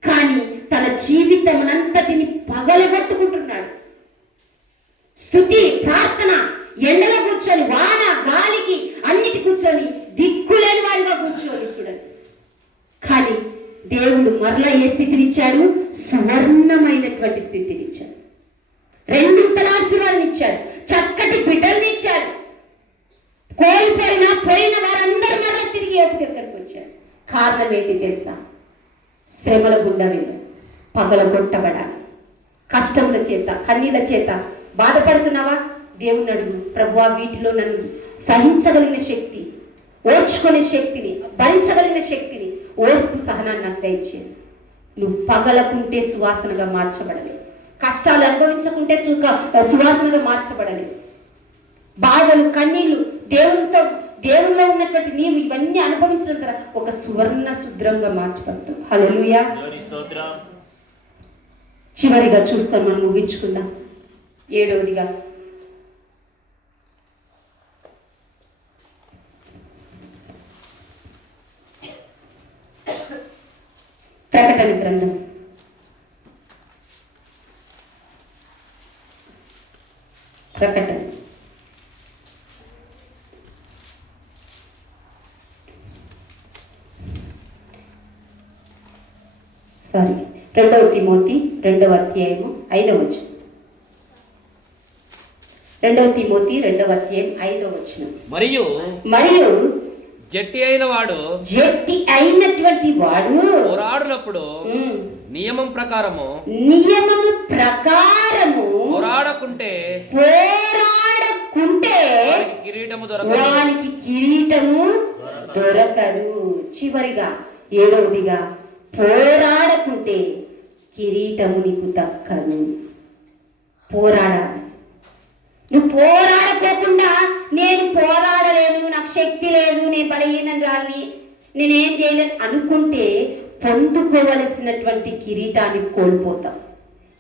కానీ తన జీవితం అంతటిని పగలగొట్టుకుంటున్నాడు. స్తుతి, ప్రార్థన, ఎండలో కూర్చొని, వాన గాలికి అన్నిటి కూర్చొని, దిక్కులేని వాడిగా కూర్చొని చూడండి. కానీ దేవుడు మరలా ఏ స్థితినిచ్చాడు? సువర్ణమైనటువంటి స్థితినిచ్చాడు. రెండింతల ఆశీర్వాదం ఇచ్చాడు, చక్కటి బిడ్డల్ని ఇచ్చాడు. పోయిన వారందరూ మరలా తిరిగి యోబు దగ్గరికి వచ్చారు. కారణం ఏంటి తెలుసా? శ్రమల గుండా వెళ్ళాడు, పగలగొట్టబడాలి. కష్టముల చేత, కన్నీళ్ళ చేత బాధపడుతున్నావా? దేవుని అడుగు, ప్రభువా వీటిలో నన్ను సహించగలిగిన శక్తి, ఓర్చుకునే శక్తిని, భరించగలిగిన శక్తిని, ఓర్పు సహనాన్ని నాకు దయచేయండి. నువ్వు పగలకుంటే సువాసనగా మార్చబడలేదు, కష్టాలు అనుభవించకుంటే సువాసనగా మార్చబడలేదు. బాధలు, కన్నీళ్లు, దేవుల్లో ఉన్నటువంటి నీవు ఇవన్నీ అనుభవించడం ద్వారా ఒక సువర్ణ శుద్రంగా మార్చబడతావు. హల్లెలూయా. చివరిగా చూస్తాం, మనం ముగించుకుందాం. 7వదిగా గ్రంథం ప్రకటన సారీ 2 తిమోతి 2వ అధ్యాయము 5వ వచనం. 2 తిమోతి 2వ అధ్యాయం 5వ వచనం. మరియు జట్టి అయిన వాడు జట్టి అయినటువంటి వాడు పోరాడినప్పుడు నియమము ప్రకారము పోరాడకుంటే వానికి కిరీటము దొరకదు. చివరిగా 7వదిగా పోరాడకుంటే కిరీటము నీకు దక్కదు. పోరాడాలి. నువ్వు పోరాడకోకుండా నేను పోరాడలేను, నాకు శక్తి లేదు, నేను బలహీనరాలిని, నేనేం చేయలేను అనుకుంటే పొందుకోవలసినటువంటి కిరీటాన్ని కోల్పోతాం.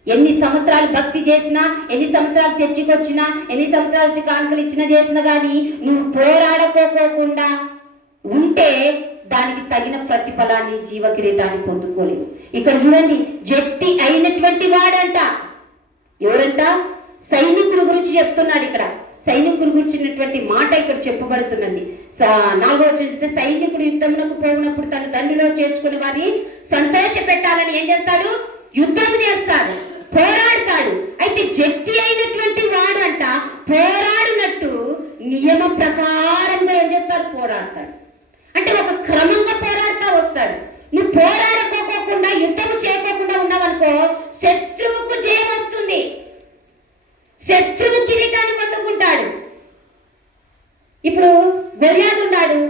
ఎన్ని సంవత్సరాలు భక్తి చేసినా, ఎన్ని సంవత్సరాలు చర్చికి వచ్చినా, ఎన్ని సంవత్సరాలు వచ్చి కానుకలు ఇచ్చినా చేసినా కానీ నువ్వు పోరాడకోకుండా ఉంటే దానికి తగిన ప్రతిఫలాన్ని, జీవ కిరీటాన్ని పొందుకోలేవు. ఇక్కడ చూడండి, జట్టి అయినటువంటి వాడంట. ఎవరంట? సైనికుల గురించి చెప్తున్నాడు. ఇక్కడ సైనికుల గురించినటువంటి మాట ఇక్కడ చెప్పబడుతున్నది. 4వ వచనం చూస్తే, సైనికుడు యుద్ధమునకు పోవునప్పుడు తన దండులో చేర్చుకుని వారిని సంతోష పెట్టాలని ఏం చేస్తాడు? యుద్ధం చేస్తాడు, పోరాడతాడు. అయితే జట్టి అయినటువంటి వాడు అంట పోరాడినట్టు నియమ ప్రకారంగా ఏం చేస్తాడు? పోరాడతాడు. అంటే ఒక క్రమంగా పోరాడుతూ వస్తాడు. నువ్వు పోరాడుకోకుండా యుద్ధము చేయకోకుండా ఉన్నావనుకో, శత్రువుకు జయం వస్తుంది, శత్రువు కిరీటాన్ని పొందుకుంటాడు. ఇప్పుడు గొల్యాదు ఉన్నాడు.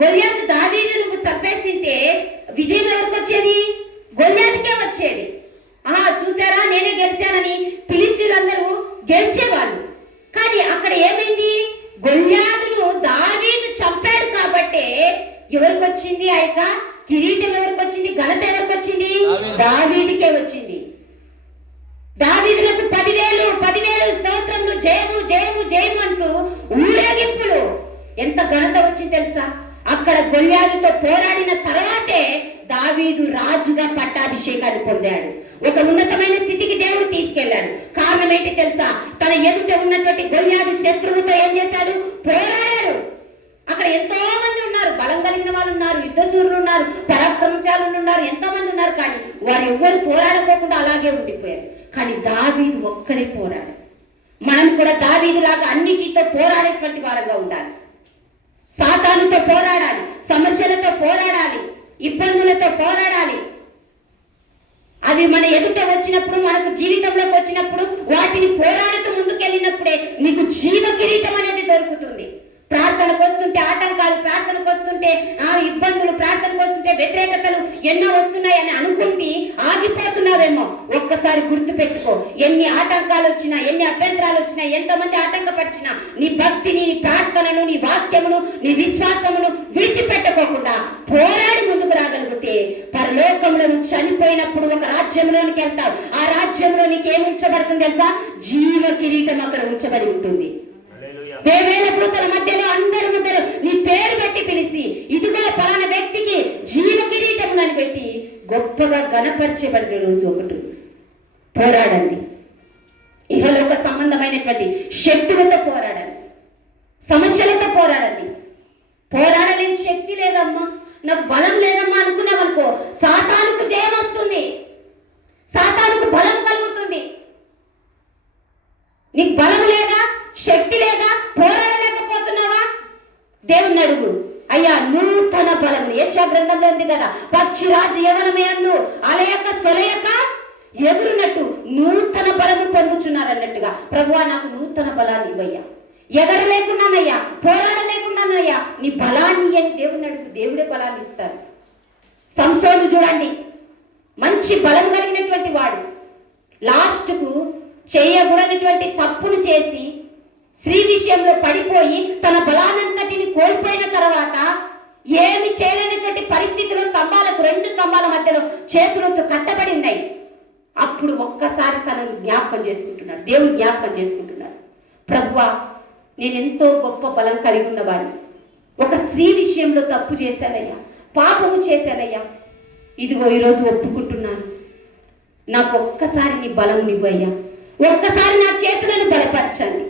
గొల్యాదు దావీదును చంపేసింటే విజయం ఎవరికి వచ్చేది? గొల్యాదుకే వచ్చేది. చూసారా నేనే గెలిచానని ఫిలిష్తీయులందరూ గెలిచేవాళ్ళు. కానీ అక్కడ ఏమైంది? గొల్యాదును దావీదు చంపాడు కాబట్టే ఎవరికి వచ్చింది? ఆ యొక్క కిరీటం ఎవరికి వచ్చింది? ఘనత ఎవరికి వచ్చింది? దావీదుకే వచ్చింది. దావీదులకు 10,000 స్తోత్రములు, జయము జయము జయము అంటూ ఊరేగింపులు. ఎంత ఘనత వచ్చింది తెలుసా? అక్కడ గొల్యాదుతో పోరాడిన తర్వాతే దావీదు రాజుగా పట్టాభిషేకాన్ని పొందాడు. ఒక ఉన్నతమైన స్థితికి దేవుడు తీసుకెళ్లాడు. కారణం ఏంటి తెలుసా? తన ఎదుట ఉన్నటువంటి గొల్యాదు శత్రువుతో ఏం చేశాడు? పోరాడాడు. అక్కడ ఎంతో మంది ఉన్నారు, బలం కలిగిన వాళ్ళు ఉన్నారు, యుద్ధశూరులు ఉన్నారు, పరాక్రమశాలు ఉన్నారు, ఎంతో మంది ఉన్నారు. కానీ వారు ఎవ్వరు పోరాడుకోకుండా అలాగే ఉండిపోయారు. కానీ దావీదు ఒక్కడే పోరాడు. మనం కూడా దావీదులాగా అన్నిటితో పోరాడేటువంటి వారంగా ఉండాలి. సాతానుతో పోరాడాలి, సమస్యలతో పోరాడాలి, ఇబ్బందులతో పోరాడాలి. అవి మన ఎదుట వచ్చినప్పుడు, మనకు జీవితంలోకి వచ్చినప్పుడు వాటిని పోరాడుతూ ముందుకెళ్ళినప్పుడే నీకు జీవ కిరీటం అనేది దొరుకుతుంది. ప్రార్థనకు వస్తుంటే ఆటంకాలు, ప్రార్థనకు వస్తుంటే ఇబ్బందులు, ప్రార్థనకు వస్తుంటే వ్యతిరేకతలు ఎన్నో వస్తున్నాయని అనుకుంటే ఆగిపోతున్నావేమో. ఒక్కసారి గుర్తు పెట్టుకో, ఎన్ని ఆటంకాలు వచ్చినా, ఎన్ని అభ్యంతరాలు వచ్చినా, ఎంతమంది ఆటంకపరిచినా నీ భక్తిని, నీ ప్రార్థనను, నీ వాక్యమును, నీ విశ్వాసమును విడిచిపెట్టుకోకుండా పోరాడి ముందుకు రాగలిగితే పరలోకంలో నువ్వు చనిపోయినప్పుడు ఒక రాజ్యంలోనికి వెళ్తావు. ఆ రాజ్యంలో నీకు ఏమి ఉంచబడుతుంది తెలుసా? జీవ కిరీటం అక్కడ ఉంచబడి ఉంటుంది. వేవేల దూతల మధ్యలో అందరి మధ్యలో నీ పేరు పెట్టి పిలిచి, ఇదిగో పలానా వ్యక్తికి జీవ కిరీటం అని పెట్టి గొప్పగా గణపరచబడిన రోజు ఒకటి. పోరాడండి. ఇహలోక సంబంధమైనటువంటి శక్తులతో పోరాడండి, సమస్యలతో పోరాడండి. పోరాడలేని శక్తి లేదమ్మా, నాకు బలం లేదమ్మా అనుకున్నావనుకో, సాతానుకు జయం వస్తుంది, సాతానుకు బలం కలుగుతుంది. నీకు బలం లేదా, శక్తి లేదా, పోరాడలేకపోతున్నావా? దేవుణ్ణి అడుగు. అయ్యా నూతన బలం, యెషయా గ్రంథంలో ఉంది కదా, పక్షిరాజు యవనమే అందు అలయక సొలయక ఎగురునట్టు నూతన బలము పొందుచున్నారు అన్నట్టుగా, ప్రభువా నాకు నూతన బలాన్ని ఇవ్వయ్యా, ఎగర లేకుండానయ్యా, పోరాడ లేకుండానయ్యా, నీ బలాన్ని అని దేవుణ్ణి అడుగు. దేవుడే బలాన్ని ఇస్తారు. సంసోను చూడండి, మంచి బలం కలిగినటువంటి వాడు. లాస్ట్కు చేయకూడనటువంటి తప్పును చేసి స్త్రీ విషయంలో పడిపోయి తన బలానంతటిని కోల్పోయిన తర్వాత ఏమి చేయలేనటువంటి పరిస్థితిలో స్తంభాలకు, 2 స్తంభాల మధ్యలో చేతులతో కట్టబడి ఉన్నాయి. అప్పుడు ఒక్కసారి తనను జ్ఞాపకం చేసుకుంటున్నాడు, దేవుని జ్ఞాపకం చేసుకుంటున్నాడు. ప్రభువా నేను ఎంతో గొప్ప బలం కలిగి ఉన్నవాడిని, ఒక స్త్రీ విషయంలో తప్పు చేశానయ్యా, పాపము చేశానయ్యా, ఇదిగో ఈరోజు ఒప్పుకుంటున్నాను నాకు ఒక్కసారి నీ బలం నివ్వయ్యా, ఒక్కసారి నా చేతులను బలపరచండి,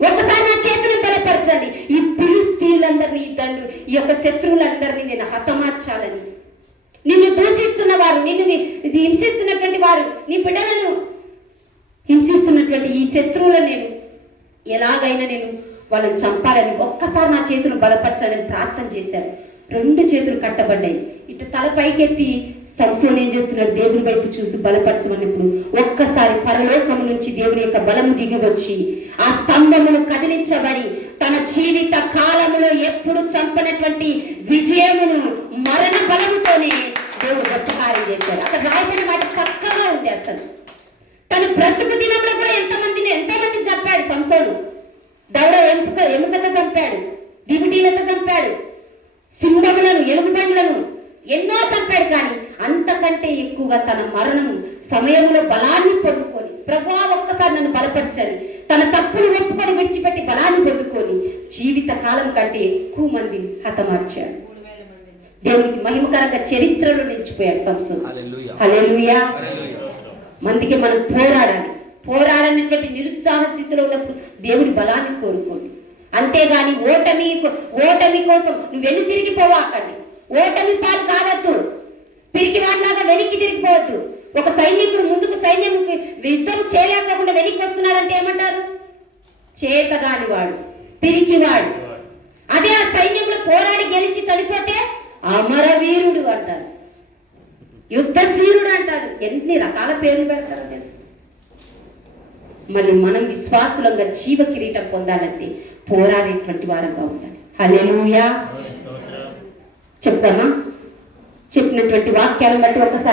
ఒక్కసారి నా చేతులను బలపరచండి. ఈ ఫిలిష్తీయులందరినీ, ఈ యొక్క శత్రువులందరినీ నేను హతమార్చాలని, నిన్ను దూషిస్తున్న వారు, నిన్ను హింసిస్తున్నటువంటి వారు, నీ బిడ్డలను హింసిస్తున్నటువంటి ఈ శత్రువులను నేను ఎలాగైనా నేను వాళ్ళని చంపాలని, ఒక్కసారి నా చేతులు బలపరచాలని ప్రార్థన చేశారు. 2 చేతులు కట్టబడ్డాయి. ఇటు తల పైకెత్తి సంసోను ఏం చేస్తున్నాడు, దేవుని వైపు చూసి బలపరచమన్నప్పుడు ఒక్కసారి పరలోకం నుంచి దేవుని యొక్క బలము దిగి వచ్చి ఆ స్తంభమును కదిలించబడి తన జీవిత కాలములో ఎప్పుడు చంపనటువంటి విజయమును మరణ బలముతోనే దేవుడు గొప్పకార్యం చేశాడు. అక్కడ రాయబడిన మాట చక్కగా ఉంది. అసలు తన బ్రతుకు దినంలో కూడా ఎంతమంది చంపాడు సంసోను. దవడ ఎముకతో చంపాడు, దివిటీలతో చంపాడు, సింహములను, ఎలుగుబండ్లను ఎన్నో చంపాడు. కానీ అంతకంటే ఎక్కువగా తన మరణం సమయంలో బలాన్ని పొందుకొని, ప్రభువా ఒక్కసారి నన్ను బలపరచని, తన తప్పులు ఒప్పుకొని విడిచిపెట్టి బలాన్ని పొందుకొని జీవిత కాలం కంటే ఎక్కువ మందిని హతమార్చాడు. దేవునికి మహిమకరంగా చరిత్రలో నిలిచిపోయాడు సంసోను. హల్లెలూయా. మందికి మనం పోరాడనటువంటి నిరుత్సాహ స్థితిలో ఉన్నప్పుడు దేవుడి బలాన్ని కోరుకోండి. అంతేగాని ఓటమి కోసం నువ్వు వెను తిరిగిపోవాకండి. ఓటమి పాలు కావద్దు. పిరికి వాడిలాగా వెనక్కి తిరిగిపోవద్దు. ఒక సైనికుడు ముందుకు సైన్యం యుద్ధం చేయలేకుండా వెనక్కి వస్తున్నాడంటే ఏమంటారు? చేతగాని వాడు, పిరికివాడు. అదే ఆ సైన్యంలో పోరాడి గెలిచి చనిపోతే అమరవీరుడు అంటారు, యుద్ధశీరుడు అంటాడు. ఎన్ని రకాల పేర్లు పెడతారో తెలుసు. మళ్ళీ మనం విశ్వాసులంగా జీవ కిరీటం పొందాలంటే పోరాడేటువంటి వారంగా ఉండాలి. హల్లెలూయా. చెప్తామా? చెప్పినటువంటి వాక్యాలను బట్టి ఒకసారి